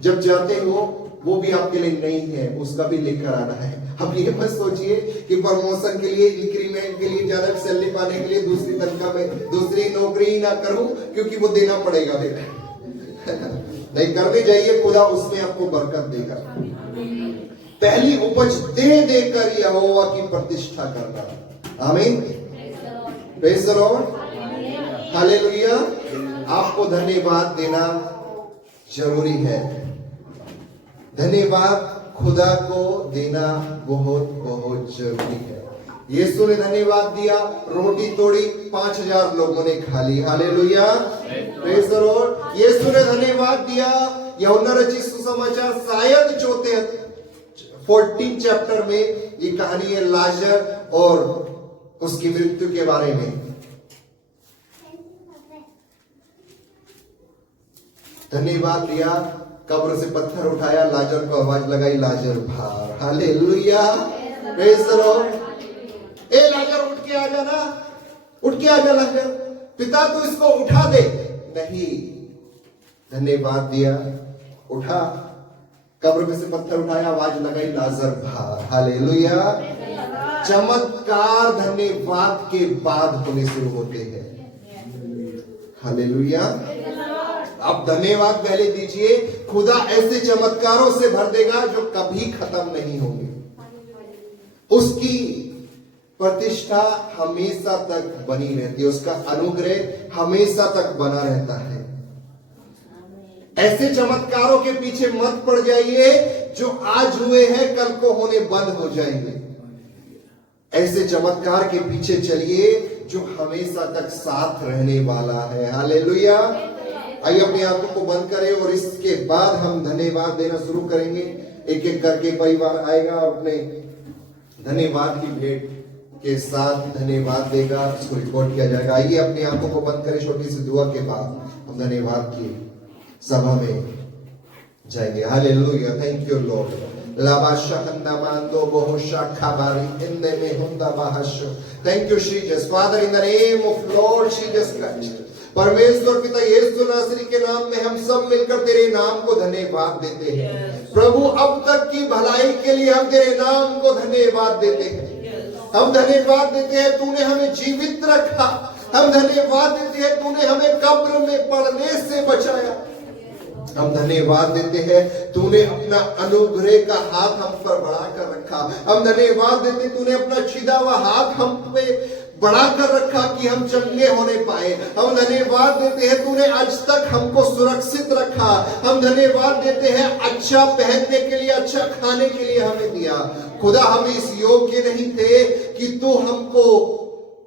जब जाते हो वो भी आपके लिए नहीं है, उसका भी लेकर आना है। अब ये मत सोचिए कि प्रमोशन के लिए, इंक्रीमेंट के लिए, ज्यादा सैलरी पाने के लिए दूसरी तनख्वाह में दूसरी नौकरी ही ना करूं, क्योंकि वो देना पड़ेगा बेटा। नहीं करनी चाहिए, खुदा उसमें आपको बरकत देगा। पहली उपज दे देकर यहोवा की प्रतिष्ठा करना। आमीन, प्रेज द लॉर्ड, हालेलुया। आपको धन्यवाद देना जरूरी है। धन्यवाद खुदा को देना बहुत बहुत जरूरी है। यीशु ने धन्यवाद दिया, रोटी तोड़ी, 5000 लोगों ने खा ली। Hallelujah, praise the lord. यीशु ने धन्यवाद दिया। यूहन्ना रचित सुसमाचार शायद 14 चैप्टर में ये कहानी है लाजर और उसकी मृत्यु के बारे में। धन्यवाद दिया, कब्र से पत्थर उठाया, लाजर को आवाज लगाई, लाजर बाहर। Hallelujah, praise the lord. ए लाजर उठ के आ जाना, उठ के आ जा लाजर, पिता तू इसको उठा दे। नहीं, धन्यवाद दिया, उठा, कब्र में से पत्थर उठाया, आवाज लगाई, लाजर बाहर। हालेलुया। चमत्कार धन्यवाद के बाद होने शुरू होते हैं। हालेलुया। आप धन्यवाद पहले दीजिए, खुदा ऐसे चमत्कारों से भर देगा जो कभी खत्म नहीं होंगे। उसकी प्रतिष्ठा हमेशा तक बनी रहती है, उसका अनुग्रह हमेशा तक बना रहता है। ऐसे चमत्कारों के पीछे मत पड़ जाइए जो आज हुए हैं कल को होने बंद हो जाएंगे। ऐसे चमत्कार के पीछे चलिए जो हमेशा तक साथ रहने वाला है। हालेलुया। आइए अपनी आंखों को बंद करें और इसके बाद हम धन्यवाद देना शुरू करेंगे। एक एक करके परिवार आएगा, अपने धन्यवाद की भेंट के साथ धन्यवाद देगा, उसको रिकॉर्ड किया जाएगा। आइए अपनी आंखों को बंद करें, छोटी सी दुआ के बाद हम धन्यवाद की सभा में जाएंगे। Hallelujah, thank you Lord. Thank you, Jesus. Father, in the name of Lord Jesus Christ, परमेश्वर पिता यीशु नासरी के नाम में हम सब मिलकर तेरे नाम को धन्यवाद देते हैं। प्रभु, अब तक की भलाई के लिए हम तेरे नाम को धन्यवाद देते हैं। हम धन्यवाद देते हैं तूने हमें जीवित रखा। हम धन्यवाद देते हैं तूने हमें कब्र में पड़ने से बचाया। हम धन्यवाद देते हैं तूने अपना अनुग्रह का हाथ हम पर बढ़ाकर रखा। हम धन्यवाद देते तूने अपना छिदा हुआ हाथ हम पे बढ़ाकर रखा कि हम चंगे होने पाए। हम धन्यवाद देते हैं तूने आज तक हमको सुरक्षित रखा। हम धन्यवाद देते हैं अच्छा पहनने के लिए, अच्छा खाने के लिए हमें दिया। खुदा, हम इस योग्य नहीं थे कि तू हमको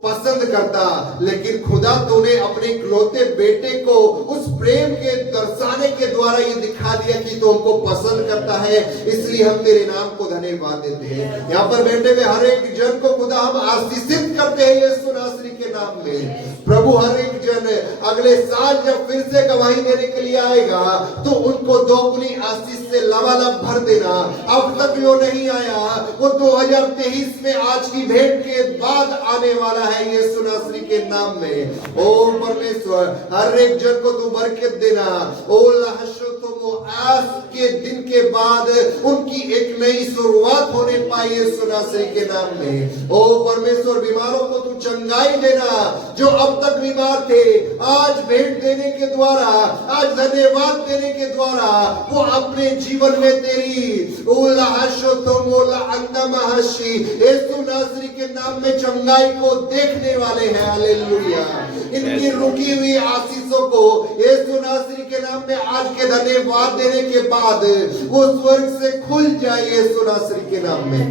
पसंद करता, लेकिन खुदा तूने अपने इकलौते बेटे को उस प्रेम के दर्शाने के द्वारा ये दिखा दिया कि तू हमको पसंद करता है। इसलिए हम तेरे नाम को धन्यवाद देते हैं। यहाँ पर बैठे हुए हर एक जन को खुदा हम आशीषित करते हैं यीशु नासरी के नाम में। प्रभु, हर एक जन अगले साल जब फिर से गवाही देने के लिए आएगा तो उनको दोगुनी आशीष से लबालब भर देना। अब तक जो नहीं आया वो 2023 में आज की भेंट के बाद आने वाला है यीशु नासरी के नाम में। ओ परमेश्वर, हर एक जन को तू बरकत देना। ओ आज के दिन के बाद उनकी एक नई शुरुआत होने पाए यीशु नासरी के नाम में। ओ परमेश्वर, बीमारों को तू चंगाई देना। जो अब तक बीमार थे, आज भेंट देने के द्वारा, आज धन्यवाद देने के द्वारा वो अपने जीवन में तेरी यीशु नासरी के नाम में चंगाई को देखने वाले हैं। हालेलुया। इनकी रुकी हुई आशीषों को यीशु नासरी के नाम में आज के धन्यवाद देने के बाद वो स्वर्ग से खुल जाए यीशु नासरी के नाम में।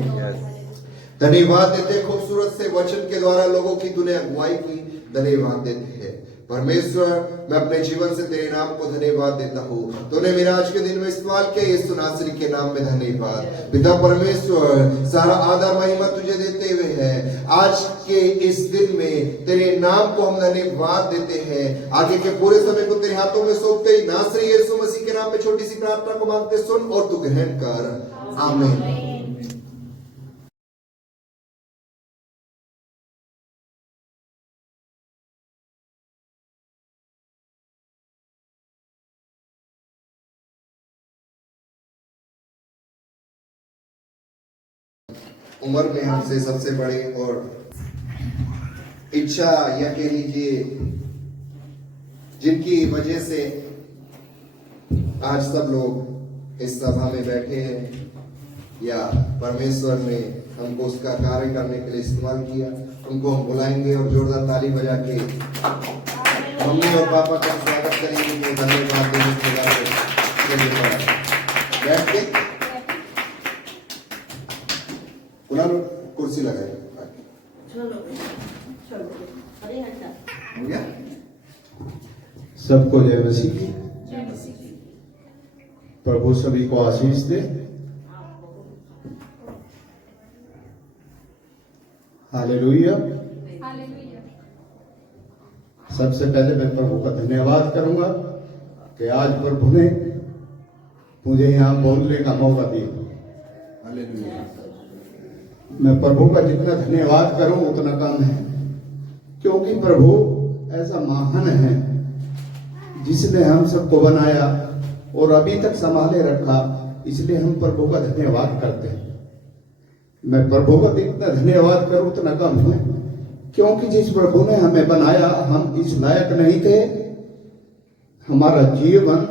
धन्यवाद देते, खूबसूरत से वचन के द्वारा लोगों की तूने अगुवाई की, धन्यवाद देते हैं। परमेश्वर, मैं अपने जीवन से तेरे नाम को धन्यवाद देता हूँ। तूने मेरा आज के दिन में इस्तेमाल किया, यीशु नासरी के नाम में धन्यवाद। पिता परमेश्वर, सारा आदर महिमा तुझे देते हुए है आज के इस दिन में तेरे नाम को हम धन्यवाद देते हैं। आगे के पूरे समय को तेरे हाथों में सौंपते ही नासरी यीशु मसीह के नाम में छोटी सी प्रार्थना को मांगते सुन और तू ग्रहण कर। आमीन। उम्र में हमसे सबसे बड़े और इच्छा या कह लीजिए जिनकी वजह से आज सब लोग इस सभा में बैठे हैं या परमेश्वर ने हमको उसका कार्य करने के लिए इस्तेमाल किया, उनको हम बुलाएंगे और जोरदार ताली बजा के मम्मी और पापा का स्वागत करेंगे। कि धन्यवाद देने के बाद बैठ के कुर्सी लगाए। हो गया? सबको जय मसीह की। प्रभु सभी को आशीष दे। हालेलुया। सबसे पहले मैं प्रभु का धन्यवाद करूंगा कि आज प्रभु ने मुझे यहाँ बोलने का मौका दिया। हालेलुया। मैं प्रभु का जितना धन्यवाद करूं उतना कम है, क्योंकि प्रभु ऐसा महान है जिसने हम सबको बनाया और अभी तक संभाले रखा, इसलिए हम प्रभु का धन्यवाद करते हैं। मैं प्रभु का जितना धन्यवाद करूं उतना कम है, क्योंकि जिस प्रभु ने हमें बनाया हम इस लायक नहीं थे। हमारा जीवन,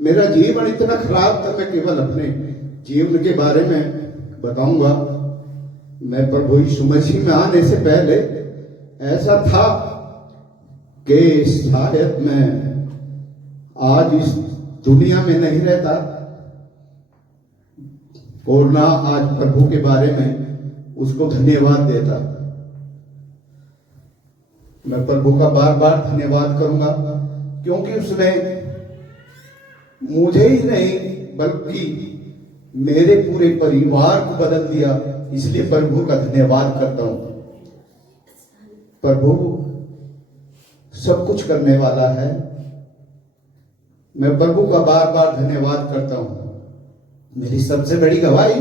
मेरा जीवन इतना खराब था, मैं केवल अपने जीवन के बारे में बताऊंगा। मैं प्रभु यीशु मसीह में आने से पहले ऐसा था कि शायद मैं आज इस दुनिया में नहीं रहता और ना आज प्रभु के बारे में उसको धन्यवाद देता। मैं प्रभु का बार बार धन्यवाद करूंगा, क्योंकि उसने मुझे ही नहीं बल्कि मेरे पूरे परिवार को बदल दिया, इसलिए प्रभु का धन्यवाद करता हूं। प्रभु सब कुछ करने वाला है। मैं प्रभु का बार बार धन्यवाद करता हूं। मेरी सबसे बड़ी गवाही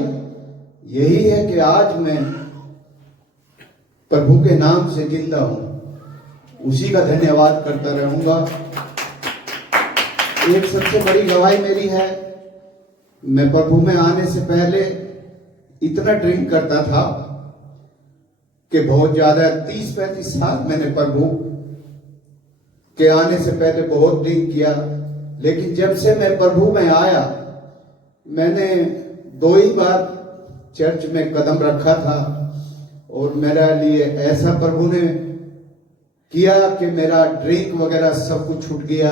यही है कि आज मैं प्रभु के नाम से जिंदा हूं, उसी का धन्यवाद करता रहूंगा। एक सबसे बड़ी गवाही मेरी है, मैं प्रभु में आने से पहले इतना ड्रिंक करता था कि बहुत ज्यादा 30-35 साल मैंने प्रभु के आने से पहले बहुत ड्रिंक किया। लेकिन जब से मैं प्रभु में आया, मैंने 2 ही बार चर्च में कदम रखा था और मेरे लिए ऐसा प्रभु ने किया कि मेरा ड्रिंक वगैरह सब कुछ छूट गया।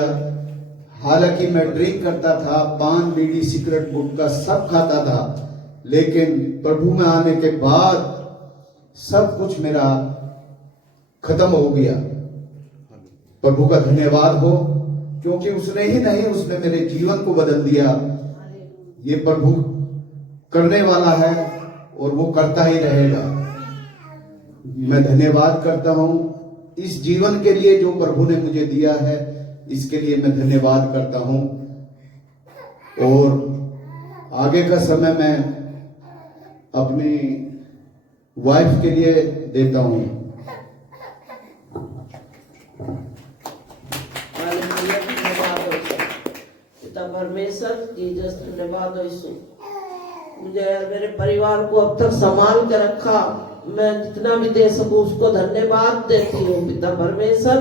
हालांकि मैं ड्रिंक करता था, पान, बीड़ी, सिगरेट, गुटखा सब खाता था, लेकिन प्रभु में आने के बाद सब कुछ मेरा खत्म हो गया। प्रभु का धन्यवाद हो, क्योंकि उसने ही नहीं, उसने मेरे जीवन को बदल दिया। ये प्रभु करने वाला है और वो करता ही रहेगा। मैं धन्यवाद करता हूं इस जीवन के लिए जो प्रभु ने मुझे दिया है, इसके लिए मैं धन्यवाद करता हूं। और आगे का समय मैं अपनी वाइफ के लिए देता हूं। परमेश्वर जीसस धन्यवाद हो यीशु, मुझे मेरे परिवार को अब तक संभाल के रखा। मैं जितना भी दे सकूं उसको धन्यवाद देती हूँ पिता परमेश्वर।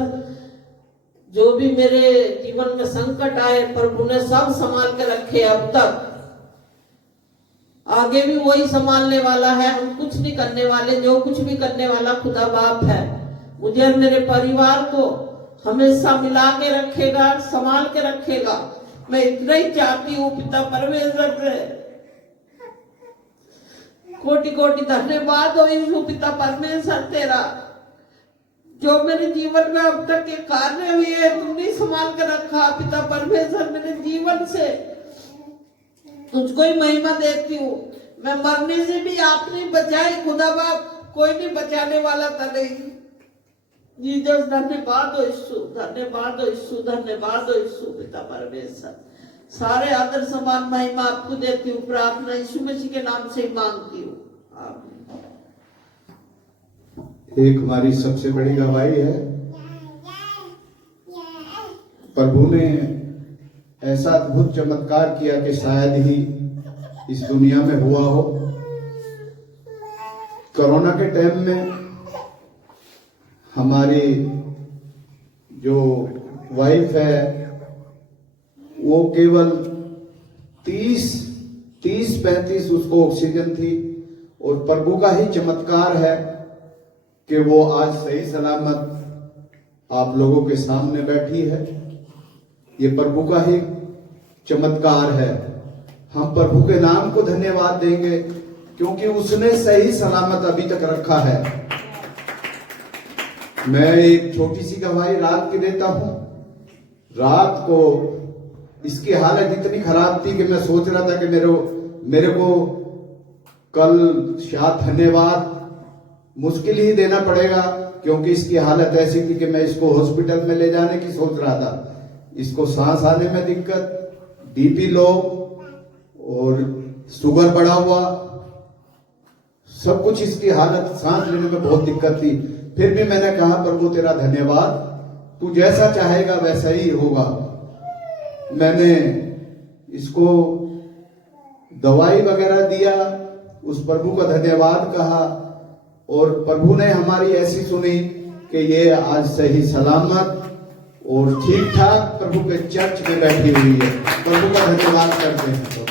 जो भी मेरे जीवन में संकट आए प्रभु ने सब संभाल के रखे अब तक, आगे भी वही संभालने वाला है। हम कुछ नहीं करने वाले, जो कुछ भी करने वाला खुदा बाप है। मुझे और मेरे परिवार को हमेशा मिला के रखेगा, संभाल के रखेगा। मैं इतना ही चाहती हूँ पिता परमेश्वर से। कोटि कोटि धन्यवाद हो यीशु पिता परमेश्वर तेरा, जो मेरे जीवन में अब तक के कार्य हुए हैं तुमने संभाल कर रखा पिता परमेश्वर। मेरे जीवन से तुझको ही महिमा देती हूँ। मैं मरने से भी आपने बचाई खुदा बाप, कोई नहीं बचाने वाला था नहीं। जीसस धन्यवाद हो यीशु, धन्यवाद हो यीशु, धन्यवाद हो यीशु पिता परमेश्वर। सारे आदर सम्मान महिमा आपको देती हूँ। प्रार्थना यीशु मसीह के नाम से मांगती हूँ, आमीन। एक हमारी सबसे बड़ी गवाही है, प्रभु ने ऐसा अद्भुत चमत्कार किया कि शायद ही इस दुनिया में हुआ हो। कोरोना के टाइम में हमारी जो वाइफ है वो केवल 30-35 उसको ऑक्सीजन थी, और प्रभु का ही चमत्कार है कि वो आज सही सलामत आप लोगों के सामने बैठी है। ये प्रभु का ही चमत्कार है। हम प्रभु के नाम को धन्यवाद देंगे क्योंकि उसने सही सलामत अभी तक रखा है। मैं एक छोटी सी गवाही रात की देता हूं। रात को इसकी हालत इतनी खराब थी कि मैं सोच रहा था कि मेरे को कल शायद धन्यवाद मुश्किल ही देना पड़ेगा, क्योंकि इसकी हालत ऐसी थी कि मैं इसको हॉस्पिटल में ले जाने की सोच रहा था। इसको सांस आने में दिक्कत, बीपी लो और शुगर बढ़ा हुआ, सब कुछ इसकी हालत, सांस लेने में बहुत दिक्कत थी। फिर भी मैंने कहा प्रभु तेरा धन्यवाद, तू जैसा चाहेगा वैसा ही होगा। मैंने इसको दवाई वगैरह दिया, उस प्रभु का धन्यवाद कहा, और प्रभु ने हमारी ऐसी सुनी कि ये आज सही सलामत और ठीक ठाक प्रभु के चर्च में बैठी हुई है। प्रभु का धन्यवाद करते हैं।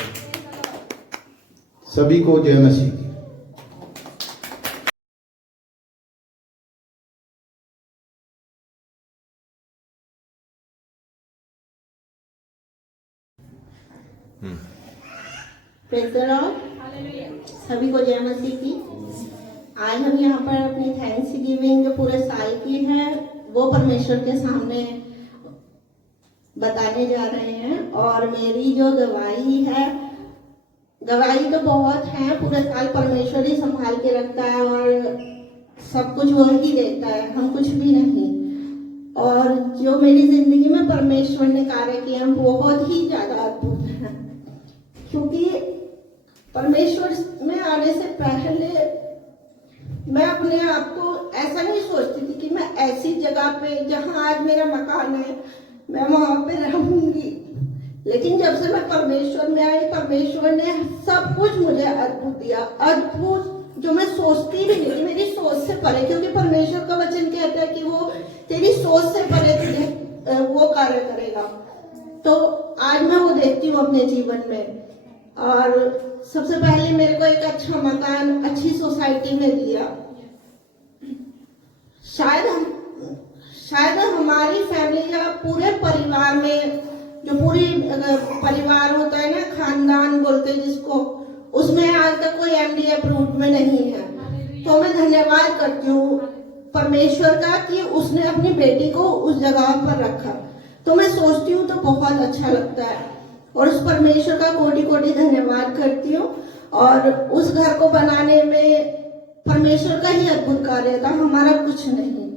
सभी को जय मसीह की। Praise the Lord. सभी को जय मसीह की। आज हम यहाँ पर अपनी थैंक्स गिविंग जो पूरे साल की है वो परमेश्वर के सामने बताने जा रहे हैं। और मेरी जो गवाही है, गवाही तो बहुत है, पूरे साल परमेश्वर ही संभाल के रखता है और सब कुछ वो ही देता है, हम कुछ भी नहीं। और जो मेरी जिंदगी में परमेश्वर ने कार्य किया बहुत ही ज्यादा अद्भुत है, क्योंकि परमेश्वर में आने से पहले मैं अपने आप को ऐसा नहीं सोचती थी कि मैं ऐसी जगह पे जहां आज मेरा मकान है मैं वहां पे रहूंगी। लेकिन जब से मैं परमेश्वर में आई, परमेश्वर ने सब कुछ मुझे अद्भुत दिया, अद्भुत जो मैं सोचती भी नहीं, मेरी सोच से परे, क्योंकि परमेश्वर का वचन कहता है कि वो तेरी सोच से परे तुझे वो कार्य करेगा। तो आज मैं वो देखती हूँ अपने जीवन में। और सबसे पहले मेरे को एक अच्छा मकान अच्छी सोसाइटी में दिया। शायद हमारी फैमिली या पूरे परिवार में, जो पूरी परिवार होता है ना, खानदान बोलते हैं जिसको, उसमें आज तक कोई एमडी अप्रूव्ड में नहीं है। तो मैं धन्यवाद करती हूँ परमेश्वर का कि उसने अपनी बेटी को उस जगह पर रखा। तो मैं सोचती हूँ तो बहुत अच्छा लगता है और उस परमेश्वर का कोटि कोटि धन्यवाद करती हूँ। और उस घर को बनाने में परमेश्वर का ही अद्भुत कार्य था, हमारा कुछ नहीं।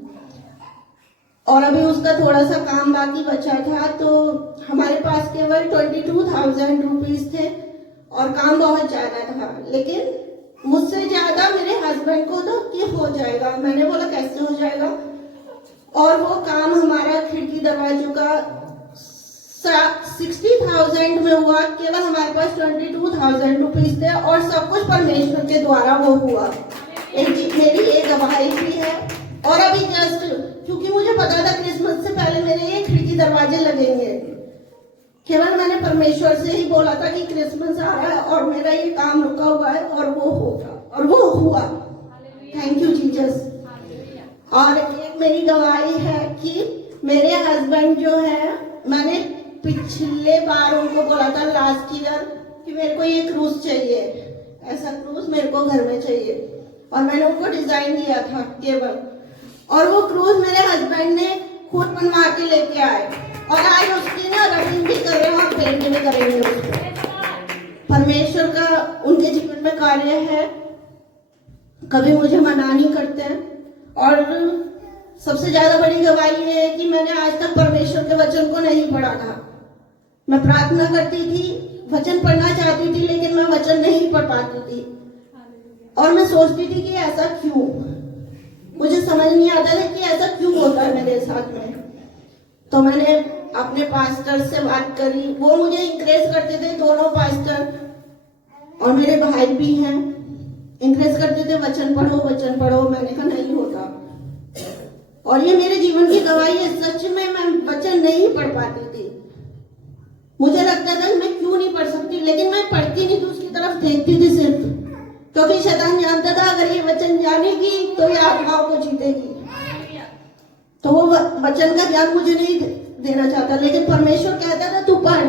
और अभी उसका थोड़ा सा काम बाकी बचा था, तो हमारे पास केवल 22,000 रुपीज थे और काम बहुत ज्यादा था। लेकिन मुझसे ज्यादा मेरे हस्बैंड को तो कि हो जाएगा। मैंने बोला कैसे हो जाएगा, और वो काम हमारा खिड़की दरवाजों का 60,000 में हुआ। केवल हमारे पास 22,000 रुपीज थे और सब कुछ परमेश्वर के द्वारा वो हुआ। मेरी एक गवाही भी है। और अभी जस्ट क्योंकि मुझे पता था क्रिसमस से पहले मेरे ये खिड़की दरवाजे लगेंगे, केवल मैंने परमेश्वर से ही बोला था कि क्रिसमस आ रहा है और मेरा ये काम रुका हुआ है और वो होगा, और वो हुआ। Thank you Jesus. और एक मेरी गवाही है कि मेरे हस्बैंड जो है, मैंने पिछले बार उनको बोला था लास्ट ईयर कि मेरे को ये क्रूज चाहिए, ऐसा क्रूज मेरे को घर में चाहिए, और मैंने उनको डिजाइन दिया था केवल, और वो क्रूज मेरे हस्बैंड ने खुद बनवा के लेके आए और आज उसकी ना रबिंग भी कर रहे हैं और पेंट भी करेंगे उसको। परमेश्वर का उनके जीवन में कार्य है, कभी मुझे मना नहीं करते हैं। और सबसे ज्यादा बड़ी गवाही ये है कि मैंने आज तक परमेश्वर के वचन को नहीं पढ़ा था। मैं प्रार्थना करती थी, वचन पढ़ना चाहती थी, लेकिन मैं वचन नहीं पढ़ पाती थी और मैं सोचती थी कि ऐसा क्यों, मुझे समझ नहीं आता था कि ऐसा क्यों होता है मेरे साथ में। तो मैंने अपने पास्टर से बात करी, वो मुझे इंकरेज करते थे, दोनों पास्टर, और मेरे भाई भी हैं, इंकरेज करते थे वचन पढ़ो। मैंने कहा नहीं होता। और ये मेरे जीवन की गवाही है, सच में मैं वचन नहीं पढ़ पाती थी। मुझे लगता था कि मैं क्यों नहीं पढ़ सकती, लेकिन मैं पढ़ती नहीं थी, उसकी तरफ देखती थी सिर्फ, क्योंकि शैतान जानता था अगर ये वचन जानेगी तो ये आत्माओं को जीतेगी। तो वो वचन का ज्ञान मुझे नहीं देना चाहता, लेकिन परमेश्वर कहता था तू पढ़,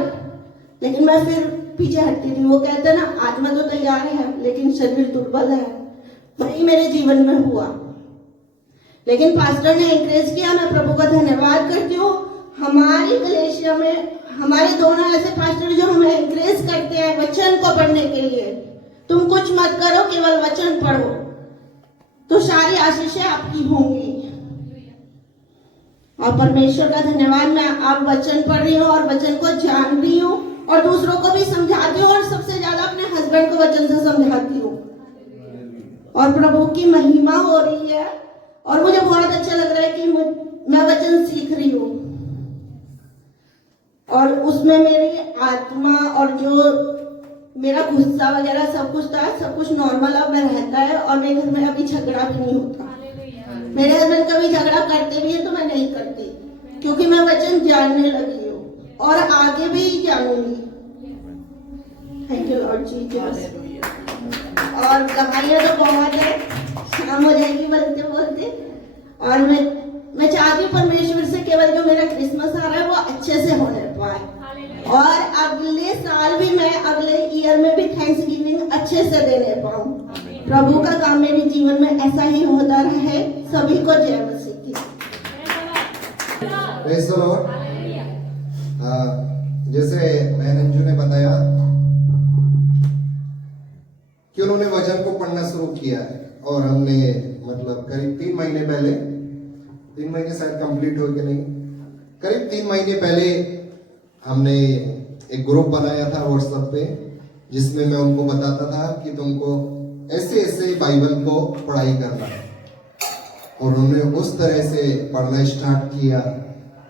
लेकिन मैं फिर पीछे हटती थी। वो कहता ना आत्मा तो तैयार है लेकिन शरीर दुर्बल है। वही मेरे जीवन में हुआ, लेकिन पास्टर ने एनकरेज किया। मैं प्रभु का धन्यवाद करती हूँ। हमारी कलेशिया में हमारे दोनों ऐसे पास्टर जो हमें एनकरेज करते हैं वचन को पढ़ने के लिए। तुम कुछ मत करो, केवल वचन पढ़ो, तो सारी आशीषें आपकी होंगी। और परमेश्वर का धन्यवाद, मैं आप वचन पढ़ रही हूँ और वचन को जान रही हूँ और दूसरों को भी समझाती हूँ, और सबसे ज्यादा अपने हस्बैंड को वचन से समझाती हूँ, और प्रभु की महिमा हो रही है। और मुझे बहुत अच्छा लग रहा है कि मैं वचन सीख रही हूँ, और उसमें मेरी आत्मा और जो मेरा गुस्सा वगैरह सब कुछ था, सब कुछ नॉर्मल अब में रहता है, और मेरे घर में अभी झगड़ा भी नहीं होता। मेरे हस्बैंड कभी झगड़ा करते भी है तो मैं नहीं करती, क्योंकि मैं वचन जानने लगी हूँ और आगे भी जानूंगी। Thank you lord Jesus. और दवाइयाँ तो बहुत है, शाम हो जाएगी बोलते बोलते। और मैं चाहती हूँ परमेश्वर से केवल जो मेरा क्रिसमस आ रहा है वो अच्छे से होने पाए, और अगले साल भी मैं अगले ईयर में भी थैंक्स गिविंग अच्छे से देने पाऊँ। प्रभु का काम मेरे जीवन में ऐसा ही होता रहे। सभी को जय मसीह की। Praise the Lord। जैसे बहन अंजू ने बताया कि उन्होंने वचन को पढ़ना शुरू किया है, और हमने मतलब करीब 3 महीने पहले, 3 महीने शायद कंप्लीट हो के नहीं, करीब 3 महीने पहले हमने एक ग्रुप बनाया था व्हाट्सएप पे, जिसमें मैं उनको बताता था कि तुमको ऐसे ऐसे बाइबल को पढ़ाई करना है, और उन्होंने उस तरह से पढ़ना स्टार्ट किया।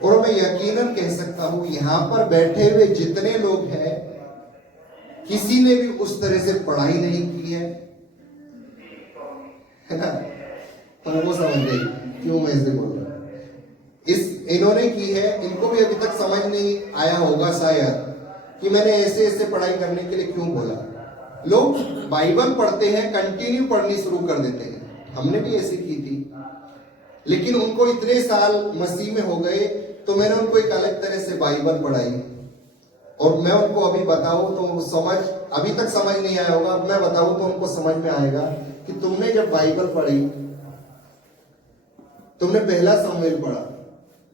और मैं यकीनन कह सकता हूँ यहाँ पर बैठे हुए जितने लोग हैं, किसी ने भी उस तरह से पढ़ाई नहीं की है ना। तो वो समझ गई क्यों मैं इसे बोल रहा हूँ। इन्होंने की है, इनको भी अभी तक समझ नहीं आया होगा शायद कि मैंने ऐसे ऐसे पढ़ाई करने के लिए क्यों बोला। लोग बाइबल पढ़ते हैं, कंटिन्यू पढ़नी शुरू कर देते हैं, हमने भी ऐसी की थी, लेकिन उनको इतने साल मसीह में हो गए, तो मैंने उनको एक अलग तरह से बाइबल पढ़ाई। और मैं उनको अभी बताऊं तो समझ, अभी तक समझ नहीं आया होगा, अब मैं बताऊं तो उनको समझ में आएगा कि तुमने जब बाइबल पढ़ी, तुमने पहला शमूएल पढ़ा,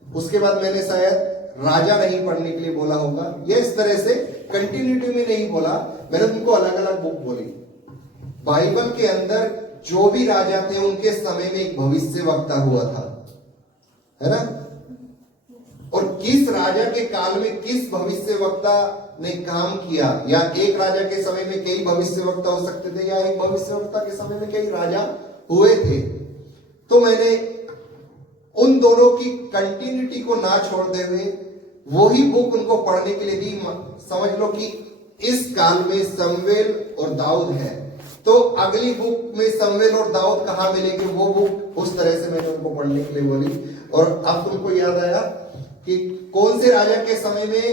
उसके बाद मैंने शायद राजा नहीं पढ़ने के लिए बोला होगा, ये इस तरह से कंटिन्यूटी में नहीं बोला, मैंने तुमको अलग अलग बुक बोली। बाइबल के अंदर जो भी राजा थे उनके समय में एक भविष्यवक्ता हुआ था, है ना। और किस राजा के काल में किस भविष्यवक्ता ने काम किया, या एक राजा के समय में कई भविष्यवक्ता हो सकते थे, या एक भविष्यवक्ता के समय में कई राजा हुए थे। तो मैंने उन दोनों की कंटिन्यूटी को ना छोड़ते हुए वही बुक उनको पढ़ने के लिए दी। समझ लो कि इस काल में शमूएल और दाऊद है, तो अगली बुक में शमूएल और दाऊद कहाँ मिलेंगे, वो बुक उस तरह से मैंने उनको पढ़ने के लिए बोली। और अब तुमको याद आया कि कौन से राजा के समय में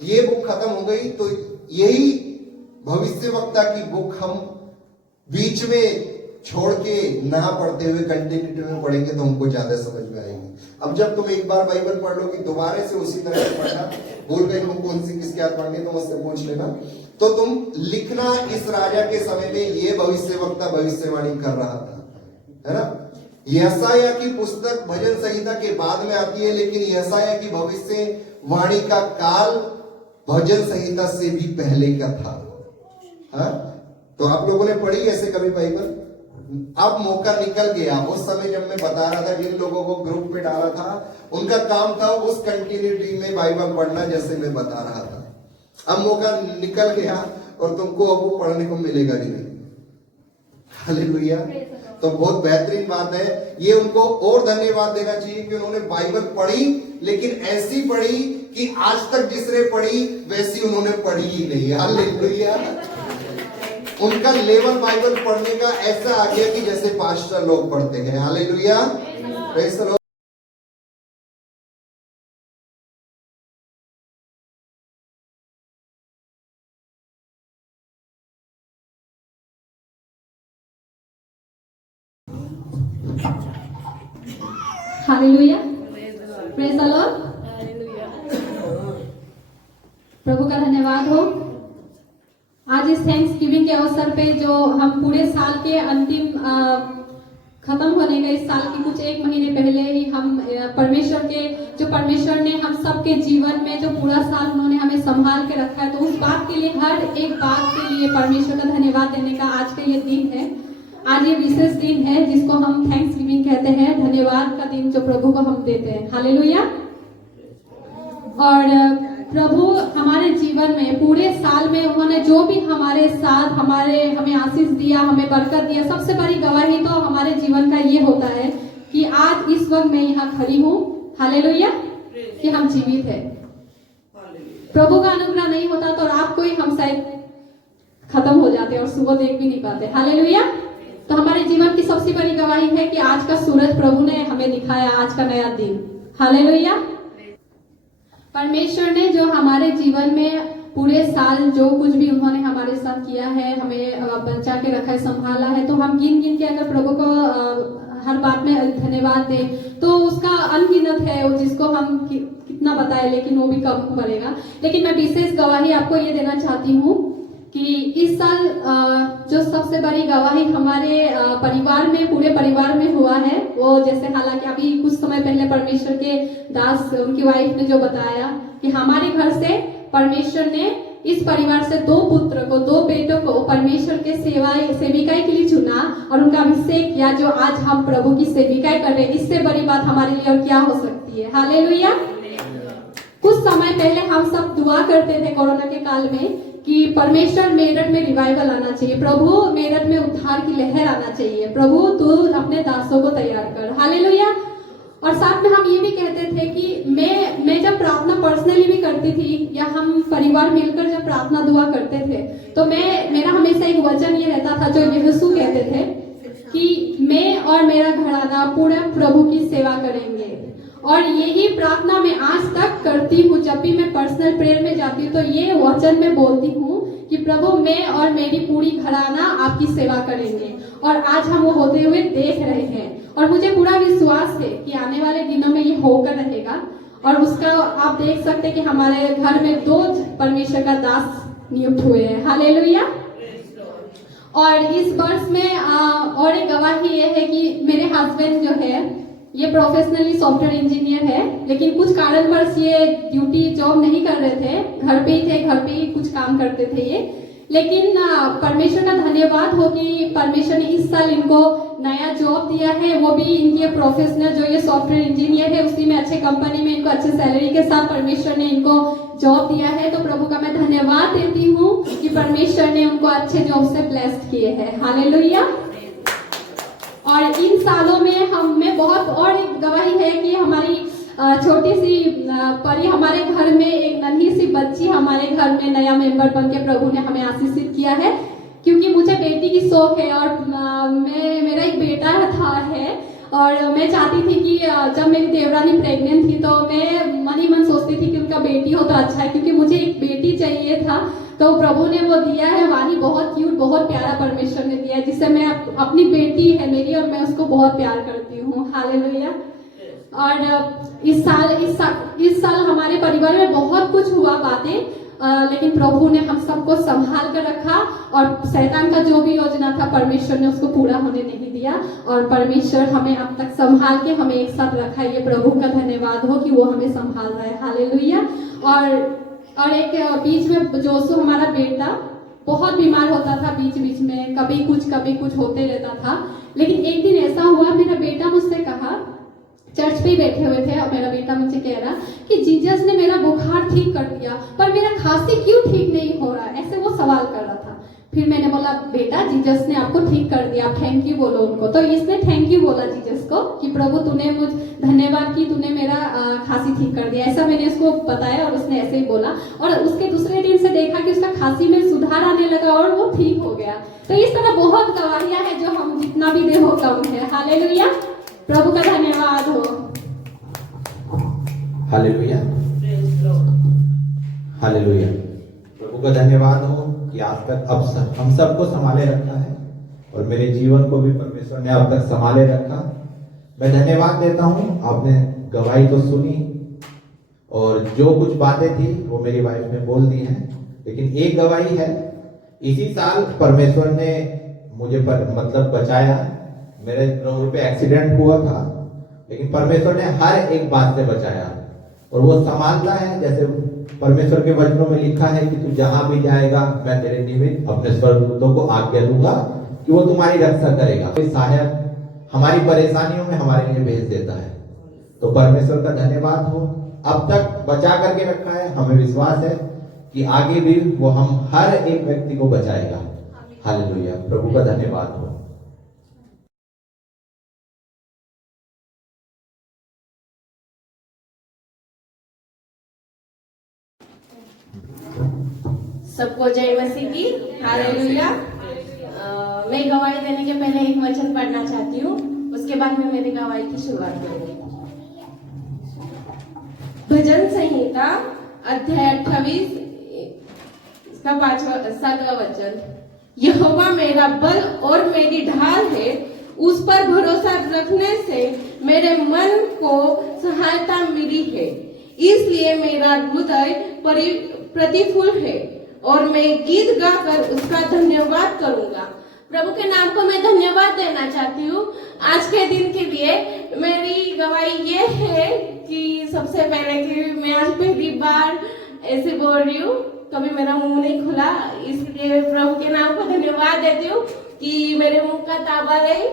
ये बुक खत्म हो गई, तो यही भविष्यवक्ता की बुक हम बीच में छोड़ के ना पढ़ते हुए कंटिन्यूटी में पढ़ेंगे तो हमको ज्यादा समझ में आएगी। अब जब तुम एक बार बाइबल पढ़ लो कि दोबारा से उसी तरह से पढ़ना, भूल गए तुम कौन सी किसके हाथ पढ़नी, तो मुझसे पूछ लेना। तो तुम लिखना इस राजा के समय में ये भविष्यवक्ता भविष्यवाणी कर रहा था, है ना। यशाया की पुस्तक भजन संहिता के बाद में आती है, लेकिन यशाया की भविष्यवाणी का काल भजन संहिता से भी पहले का था। हाँ? तो आप लोगों ने पढ़ी ऐसे कभी बाइबल? अब मौका निकल गया। उस समय जब मैं बता रहा था, जिन लोगों को ग्रुप में डाला था, उनका काम था उस कंटिन्यूटी में बाइबल पढ़ना जैसे मैं बता रहा था। अब मौका निकल गया और तुमको अब वो पढ़ने को मिलेगा भी नहीं। हालेलुया। तो बहुत बेहतरीन बात है। ये उनको और धन्यवाद देना चाहिए कि उन्होंने बाइबल पढ़ी, लेकिन ऐसी पढ़ी कि आज तक जिसने पढ़ी वैसी उन्होंने पढ़ी ही नहीं। हालेलुया। उनका लेवल बाइबल पढ़ने का ऐसा आ गया कि जैसे पास्टर लोग पढ़ते हैं। Hallelujah, praise the lord. Hallelujah, praise the lord. प्रभु का धन्यवाद हो। आज इस थैंक्स गिविंग के अवसर पे जो हम पूरे साल के अंतिम खत्म होने का, इस साल के कुछ एक महीने पहले ही हम परमेश्वर ने हम सबके जीवन में जो पूरा साल उन्होंने हमें संभाल के रखा है, तो उस बात के लिए, हर एक बात के लिए परमेश्वर का धन्यवाद देने का आज का ये दिन है। आज ये विशेष दिन है जिसको हम थैंक्स गिविंग कहते हैं, धन्यवाद का दिन जो प्रभु को हम देते हैं। हालेलुया। और प्रभु हमारे जीवन में पूरे साल में उन्होंने जो भी हमारे साथ हमें आशीष दिया, हमें बरकत दिया, सबसे बड़ी गवाही तो हमारे जीवन का ये होता है कि आज इस वक्त मैं यहाँ खड़ी हूँ। हालेलुया, कि हम जीवित है। प्रभु का अनुग्रह नहीं होता तो रात को ही हम शायद खत्म हो जाते और सुबह देख भी नहीं पाते। हालेलुया। तो हमारे जीवन की सबसे बड़ी गवाही है कि आज का सूरज प्रभु ने हमें दिखाया, आज का नया दिन। हालेलुया। परमेश्वर ने जो हमारे जीवन में पूरे साल जो कुछ भी उन्होंने हमारे साथ किया है, हमें बचा के रखा है, संभाला है, तो हम गिन गिन के अगर प्रभु को हर बात में धन्यवाद दें तो उसका अनगिनत है, जिसको हम कितना बताए लेकिन वो भी कम पड़ेगा। लेकिन मैं विशेष गवाही आपको ये देना चाहती हूँ कि इस साल जो सबसे बड़ी गवाही हमारे परिवार में, पूरे परिवार में हुआ है, वो जैसे हालांकि अभी कुछ समय पहले परमेश्वर के दास, उनकी वाइफ ने जो बताया कि हमारे घर से परमेश्वर ने इस परिवार से 2 पुत्र को, 2 बेटों को परमेश्वर के सेविकाई के लिए चुना और उनका अभिषेक किया, जो आज हम प्रभु की सेविकाई कर रहे हैं। इससे बड़ी बात हमारे लिए और क्या हो सकती है। हालेलुया। कुछ समय पहले हम सब दुआ करते थे कोरोना के काल में कि परमेश्वर मेरठ में रिवाइवल आना चाहिए, प्रभु मेरठ में उद्धार की लहर आना चाहिए, प्रभु तू अपने दासों को तैयार कर। हालेलुया। और साथ में हम ये भी कहते थे कि मैं जब प्रार्थना पर्सनली भी करती थी या हम परिवार मिलकर जब प्रार्थना दुआ करते थे तो मेरा हमेशा एक वचन ये रहता था जो यीशु कहते थे कि मैं और मेरा घराना पूरे प्रभु की सेवा करेंगे। और यही प्रार्थना मैं आज तक करती हूँ। जब भी मैं पर्सनल प्रेयर में जाती हूँ तो ये वचन मैं बोलती हूँ कि प्रभु मैं और मेरी पूरी घराना आपकी सेवा करेंगे। और आज हम वो होते हुए देख रहे हैं और मुझे पूरा विश्वास है कि आने वाले दिनों में ये होकर रहेगा। और उसका आप देख सकते हैं कि हमारे घर में 2 परमेश्वर का दास नियुक्त हुए हैं। हालेलुया। और इस वर्ष में और एक गवाही ये है कि मेरे हस्बैंड जो है ये प्रोफेशनली सॉफ्टवेयर इंजीनियर है, लेकिन कुछ कारणवश ये ड्यूटी जॉब नहीं कर रहे थे, घर पे ही थे, घर पे ही कुछ काम करते थे ये। लेकिन परमेश्वर का धन्यवाद हो कि परमेश्वर ने इस साल इनको नया जॉब दिया है, वो भी इनके प्रोफेशनल जो ये सॉफ्टवेयर इंजीनियर है उसी में अच्छे कंपनी में इनको अच्छे सैलरी के साथ परमेश्वर ने इनको जॉब दिया है। तो प्रभु का मैं धन्यवाद देती हूँ कि परमेश्वर ने उनको अच्छे जॉब से ब्लेस्ड किए हैं। हालेलुया। और इन सालों में हमें बहुत और एक गवाही है कि हमारी छोटी सी परी हमारे घर में, एक नन्ही सी बच्ची हमारे घर में नया मेंबर बन के प्रभु ने हमें आशीषित किया है। क्योंकि मुझे बेटी की शौक है और मेरा एक बेटा है और मैं चाहती थी कि जब मेरी देवरानी प्रेग्नेंट थी तो मैं मन ही मन सोचती थी कि उनका बेटी हो तो अच्छा है, क्योंकि मुझे एक बेटी चाहिए था। तो प्रभु ने वो दिया है। वानी बहुत क्यूट, बहुत प्यारा परमेश्वर ने दिया है, जिससे मैं अपनी बेटी है मेरी और मैं उसको बहुत प्यार करती हूँ। हालेलुया। और इस साल हमारे परिवार में बहुत कुछ हुआ बातें, लेकिन प्रभु ने हम सबको संभाल कर रखा और शैतान का जो भी योजना था परमेश्वर ने उसको पूरा होने नहीं दिया और परमेश्वर हमें अब तक संभाल के हमें एक साथ रखा है। ये प्रभु का धन्यवाद हो कि वो हमें संभाल रहा है। हालेलुया। और एक बीच में जोसु हमारा बेटा बहुत बीमार होता था, बीच बीच में कभी कुछ होते रहता था। लेकिन एक दिन ऐसा हुआ, मेरा बेटा मुझसे कहा, चर्च पे बैठे हुए थे और मेरा बेटा मुझे कह रहा कि जीसस ने मेरा बुखार ठीक कर दिया पर मेरा खांसी क्यों ठीक नहीं हो रहा, ऐसे वो सवाल कर रहा था। फिर मैंने बोला बेटा जीसस ने आपको ठीक कर दिया, थैंक यू बोलो उनको। तो इसने थैंक यू बोला जीसस को कि प्रभु तूने मुझ धन्यवाद की, तूने मेरा खांसी ठीक कर दिया। ऐसा मैंने उसको बताया और उसने ऐसे ही बोला। और उसके दूसरे दिन से देखा कि उसका खांसी में सुधार आने लगा और वो ठीक हो गया। तो इस तरह बहुत गवाहियां हैं जो हम जितना भी दे हो कम है। हालेलुया, प्रभु का धन्यवाद हो। Hallelujah, hallelujah. प्रभु का धन्यवाद हो कि आज तक अब हम सबको संभाले रखा है और मेरे जीवन को भी परमेश्वर ने अब तक संभाले रखा। मैं धन्यवाद देता हूँ। आपने गवाही तो सुनी और जो कुछ बातें थी वो मेरी वाइफ ने बोल दी हैं, लेकिन एक गवाही है। इसी साल परमेश्वर ने मुझे मतलब बचाया। मेरे रोड पे एक्सीडेंट हुआ था, लेकिन परमेश्वर ने हर एक बात से बचाया और वो संभालता है। जैसे परमेश्वर के वचनों में लिखा है कि तू जहां भी जाएगा मैं तेरे निमित्त अपने स्वर्गदूतों को आज्ञा दूंगा कि वो तुम्हारी रक्षा करेगा। कोई सहायक हमारी परेशानियों में हमारे लिए भेज देता है। तो परमेश्वर का धन्यवाद हो, अब तक बचा करके रखा है। हमें विश्वास है कि आगे भी वो हम हर एक व्यक्ति को बचाएगा। हालेलुया, प्रभु का धन्यवाद हो। सबको जय मसीह की। हालेलुया। मैं गवाही देने के पहले एक वचन पढ़ना चाहती हूँ, उसके बाद मैं मेरी गवाही की शुरुआत करूंगी। भजन संहिता अध्याय 28 का 7वां वचन। यहोवा मेरा बल और मेरी ढाल है, उस पर भरोसा रखने से मेरे मन को सहायता मिली है। इसलिए मेरा हृदय प्रतिफुल है और मैं गीत गाकर उसका धन्यवाद करूंगा। प्रभु के नाम को मैं धन्यवाद देना चाहती हूँ आज के दिन के लिए। मेरी गवाही ये है कि सबसे पहले कि मैं आज पहली बार ऐसे बोल रही हूँ, कभी मेरा मुंह नहीं खुला, इसलिए प्रभु के नाम को धन्यवाद देती हूँ कि मेरे मुंह का ताबा नहीं।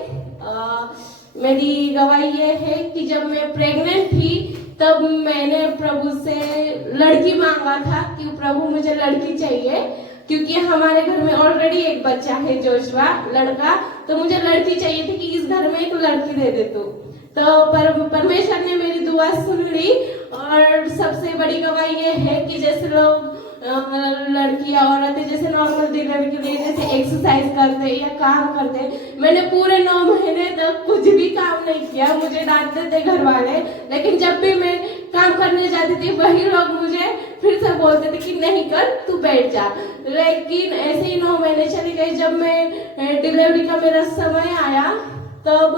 मेरी गवाही ये है कि जब मैं प्रेग्नेंट थी तब मैंने प्रभु से लड़की मांगा था कि प्रभु मुझे लड़की चाहिए, क्योंकि हमारे घर में ऑलरेडी एक बच्चा है जोशुआ लड़का, तो मुझे लड़की चाहिए थी कि इस घर में एक लड़की दे दे तो परमेश्वर ने मेरी दुआ सुन ली। और सबसे बड़ी गवाही ये है कि जैसे लोग लड़कियां औरतें जैसे नॉर्मल डिलीवरी के लिए जैसे एक्सरसाइज करते या काम करते, मैंने पूरे 9 महीने तक कुछ भी काम नहीं किया। मुझे डांटते थे घर वाले, लेकिन जब भी मैं काम करने जाती थी वही लोग मुझे फिर से बोलते थे कि नहीं कर, तू बैठ जा। लेकिन ऐसे ही 9 महीने चली गई। जब मैं डिलीवरी का मेरा समय आया तब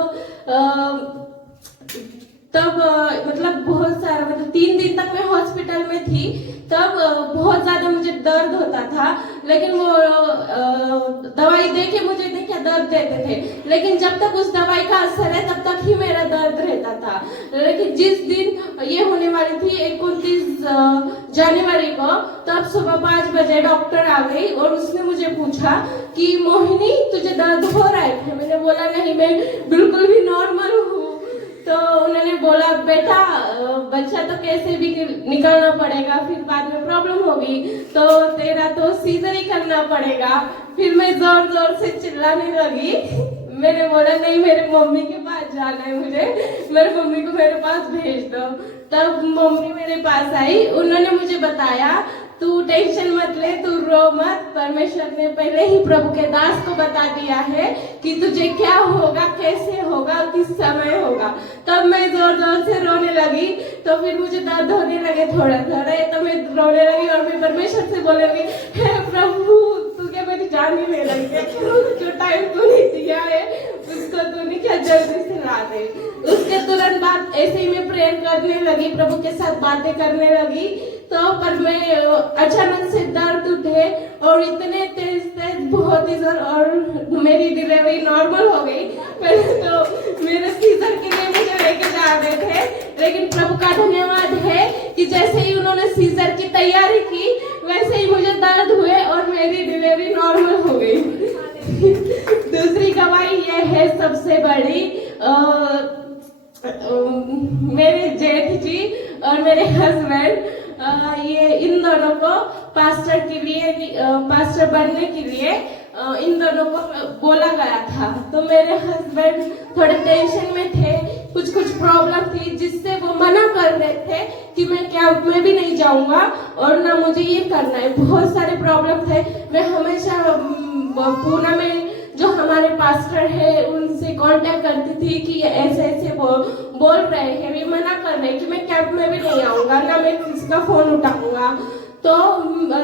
मतलब बहुत सारा, मतलब 3 दिन तक मैं हॉस्पिटल में थी। तब बहुत ज्यादा मुझे दर्द होता था, लेकिन वो दवाई दे के मुझे देखिए दर्द देते थे, लेकिन जब तक उस दवाई का असर है तब तक ही मेरा दर्द रहता था। लेकिन जिस दिन ये होने वाली थी 29 जनवरी को, तब सुबह 5 बजे डॉक्टर आ गई और उसने मुझे पूछा कि मोहिनी तुझे दर्द हो रहा है? मैंने बोला नहीं, मैं बिल्कुल भी नॉर्मल हूँ। तो उन्होंने बोला बेटा बच्चा तो कैसे भी निकालना पड़ेगा, फिर बाद में प्रॉब्लम होगी, तो तेरा तो सीजर ही करना पड़ेगा। फिर मैं जोर जोर से चिल्लाने लगी। मैंने बोला नहीं, मेरे मम्मी के पास जाना है, मुझे मेरे मम्मी को मेरे पास भेज दो। तब मम्मी मेरे पास आई, उन्होंने मुझे बताया तू टेंशन मत ले, तू रो मत, परमेश्वर ने पहले ही प्रभु के दास को बता दिया है कि तुझे क्या होगा, कैसे होगा, किस समय होगा। तब मैं जोर जोर से रोने लगी, तो फिर मुझे दर्द होने लगे थोड़ा थोड़ा, तो मैं रोने लगी और मैं परमेश्वर से बोलने लगी, हे प्रभु तुझे मेरी जान ही ले रही है, जो टाइम तूने दिया है उसको तूने क्या जल्दी से ला दे। उसके तुरंत बाद ऐसे ही मैं प्रेयर करने लगी, प्रभु के साथ बातें करने लगी। तो पर मैं अचानक से दर्द उठे और इतने तेज तेज बहुत ही जोर, और मेरी डिलीवरी नॉर्मल हो गई। पहले तो मेरे सीजर के लिए मुझे लेके जा रहे थे, लेकिन प्रभु का धन्यवाद है कि जैसे ही उन्होंने सीजर की तैयारी की वैसे ही मुझे दर्द हुए और मेरी डिलीवरी नॉर्मल हो गई। दूसरी गवाही ये है सबसे बड़ी, मेरे जेठ जी और मेरे हस्बैंड, ये इन दोनों को पास्टर बनने के लिए इन दोनों को बोला गया था। तो मेरे हस्बैंड थोड़े टेंशन में थे, कुछ प्रॉब्लम थी जिससे वो मना कर रहे थे कि मैं कैंप में भी नहीं जाऊंगा और ना मुझे ये करना है। बहुत सारे प्रॉब्लम थे। मैं हमेशा पूना में जो हमारे पास्टर है उनसे कांटेक्ट करती थी कि ऐसे ऐसे बोल रहे हैं, ये मना कर रहे हैं कि मैं कैंप में भी नहीं आऊंगा, ना मैं किसी का फोन उठाऊंगा। तो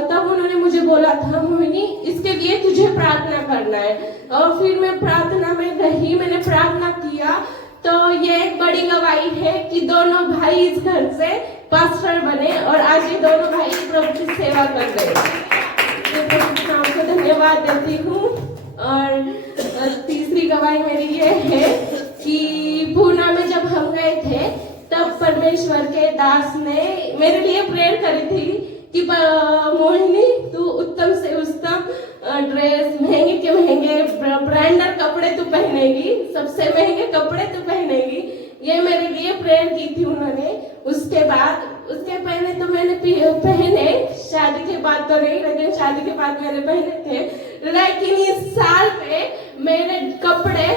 तब उन्होंने मुझे बोला था, मोहिनी इसके लिए तुझे प्रार्थना करना है। और फिर मैं प्रार्थना में रही, मैंने प्रार्थना किया। तो ये एक बड़ी गवाही है कि दोनों भाई इस घर से पास्टर बने और आज ये दोनों भाई प्रभु की सेवा कर रहे हैं। प्रभु के नाम को धन्यवाद देती हूँ। और तीसरी गवाही मेरी ये है कि पूना में जब हम गए थे तब परमेश्वर के दास ने मेरे लिए प्रेयर करी थी कि मोहिनी तू उत्तम से उत्तम ड्रेस, महंगे के महंगे ब्रांडर कपड़े तू पहनेगी, सबसे महंगे कपड़े तू पहनेगी। ये मेरे लिए प्रेयर की थी उन्होंने। उसके पहले तो मैंने पहने, शादी के बाद तो नहीं, लेकिन शादी के बाद मैंने पहने थे। लेकिन इस साल पे मेरे कपड़े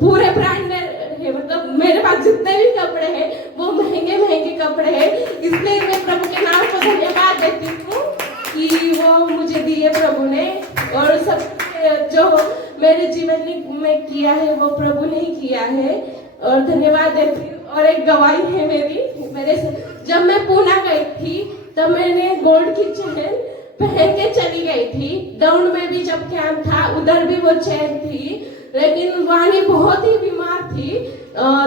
पूरे ब्रांडेड है, मतलब मेरे पास जितने भी कपड़े हैं वो महंगे महंगे कपड़े हैं। इसलिए मैं प्रभु के नाम को धन्यवाद देती हूँ कि वो मुझे दिए प्रभु ने, और सब जो मेरे जीवन में किया है वो प्रभु ने ही किया है, और धन्यवाद देती हूँ। और एक गवाही है मेरे जब मैं पूना गई थी तब मैंने गोल्ड की चेन पहन के चली गई थी। दौड़ में भी जब कैंप था उधर भी वो चेन थी, लेकिन वानी बहुत ही बीमार थी।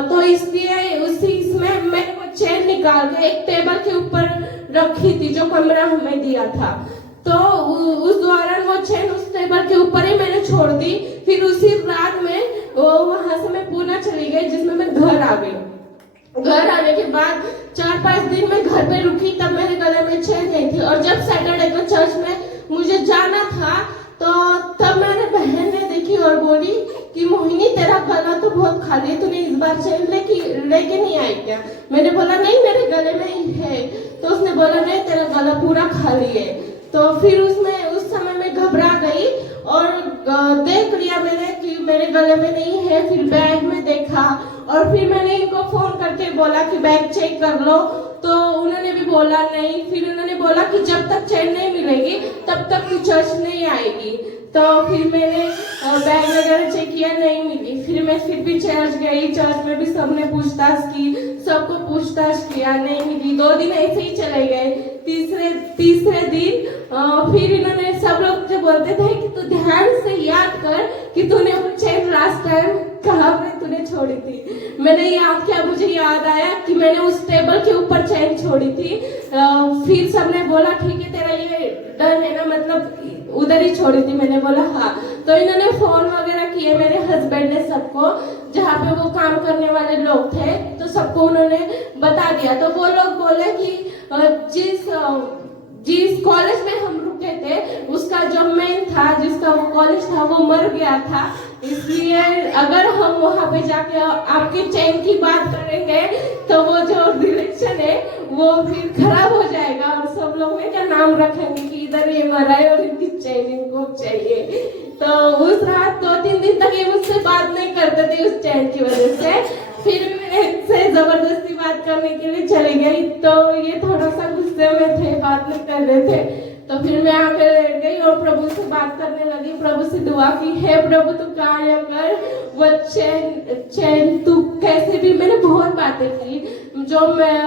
तो इसलिए इसमें मैंने वो चेन निकाल के एक टेबल के ऊपर रखी थी जो कमरा हमें दिया था। तो उस दौरान वो चेन उस टेबल के ऊपर ही मैंने छोड़ दी। फिर उसी रात में वहां से मैं पूना चली गई, जिसमें मैं घर आ गई। घर आने के बाद 4-5 दिन में घर पे रुकी, तब मेरे गले में चेन नहीं थी। और जब सैटरडे को चर्च में मुझे जाना था तो तब मेरे बहन ने देखी और बोली कि मोहिनी तेरा गला तो बहुत खाली है, तूने इस बार चेन लेके नहीं आई क्या? मैंने बोला नहीं मेरे गले में ही है। तो उसने बोला नहीं तेरा गला पूरा खाली है। तो फिर उस समय में घबरा गई और देख लिया मैंने कि मेरे गले में नहीं है। फिर बैग में देखा और फिर मैंने इनको फोन करके बोला कि बैग चेक कर लो, तो उन्होंने भी बोला नहीं। फिर उन्होंने बोला कि जब तक चेन नहीं मिलेगी तब तक तू चर्च नहीं आएगी। तो फिर मैंने बैग वगैरह चेक किया, नहीं मिली। फिर मैं फिर भी चर्च गई, चर्च में भी सबने पूछताछ की, सबको पूछताछ किया, नहीं मिली। 2 दिन ऐसे ही चले गए। तीसरे दिन फिर इन्होंने सब लोग जो बोलते थे कि तू ध्यान से याद कर कि तूने वो चेन लास्ट टाइम कहाँ पे तूने छोड़ी थी। मैंने याद किया, मुझे याद आया कि मैंने उस टेबल के ऊपर चेन छोड़ी थी। फिर सबने बोला ठीक है तेरा ये डन है ना, मतलब उधर ही छोड़ी थी। मैंने बोला हाँ। तो इन्होंने फोन वगैरह किए मेरे हस्बैंड ने सबको, जहाँ पे वो काम करने वाले लोग थे, तो सबको उन्होंने बता दिया। तो वो लोग बोले कि जिस कॉलेज में हम रुके थे उसका जो मेन था, जिसका वो कॉलेज था, वो मर गया था। इसलिए अगर हम वहाँ पे जाके आपके चैन की बात करेंगे तो वो जो रिलेशन है वो फिर खराब हो जाएगा और सब लोग क्या नाम रखेंगे कि इधर ये मरा है और इनकी चैन इनको चाहिए। तो उस रात 2-3 दिन तक ये मुझसे बात नहीं करते थे उस चैन की वजह से। फिर मैं इनसे जबरदस्ती बात करने के लिए चली गई, तो ये थोड़ा सा गुस्से में थे, बात नहीं कर रहे थे। तो फिर मैं आकर लेट गई और प्रभु से बात करने लगी, प्रभु से दुआ की, हे प्रभु तू कार्य कर, वो चैन तू कैसे भी। मैंने बहुत बातें की जो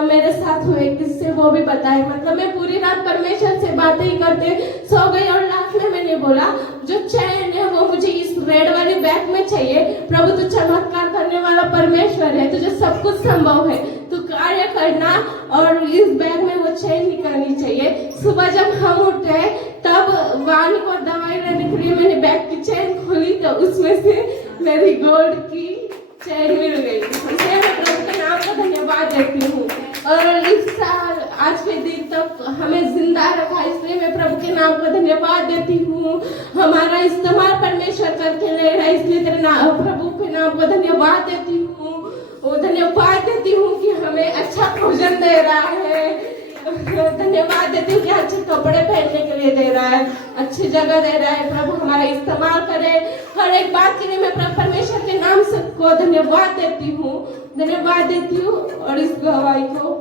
मेरे साथ हुए किससे वो भी बताए। मतलब मैं पूरी रात परमेश्वर से बातें ही करते सो गई। और लास्ट में मैंने बोला जो चैन है वो मुझे इस रेड वाली बैग में चाहिए। प्रभु तू चमत्कार करने वाला परमेश्वर है, तुझे सब कुछ संभव है, तू कार्य करना और इस बैग में वो चैन निकलनी चाहिए। सुबह जब हम उठे तब वाणी को दवाई लेने के लिए मैंने बैग की चैन खोली तो उसमें से मेरी गोल्ड की चैन मिल गई। इसलिए मैं प्रभु के नाम को धन्यवाद देती हूँ। और इस साल आज के दिन तक हमें जिंदा रखा, इसलिए मैं प्रभु के नाम को धन्यवाद देती हूँ। हमारा इस्तेमाल परमेश्वर करके ले रहा है, इसलिए तेरे प्रभु के नाम को धन्यवाद देती हूँ। धन्यवाद देती हूँ कि हमें अच्छा भोजन दे रहा है। धन्यवाद देती हूँ कि अच्छे कपड़े पहनने के लिए दे रहा है, अच्छी जगह दे रहा है। प्रभु हमारा इस्तेमाल करे हर एक बात के लिए। मैं प्रभु परमेश्वर के नाम से को धन्यवाद देती हूँ और इस गवाही को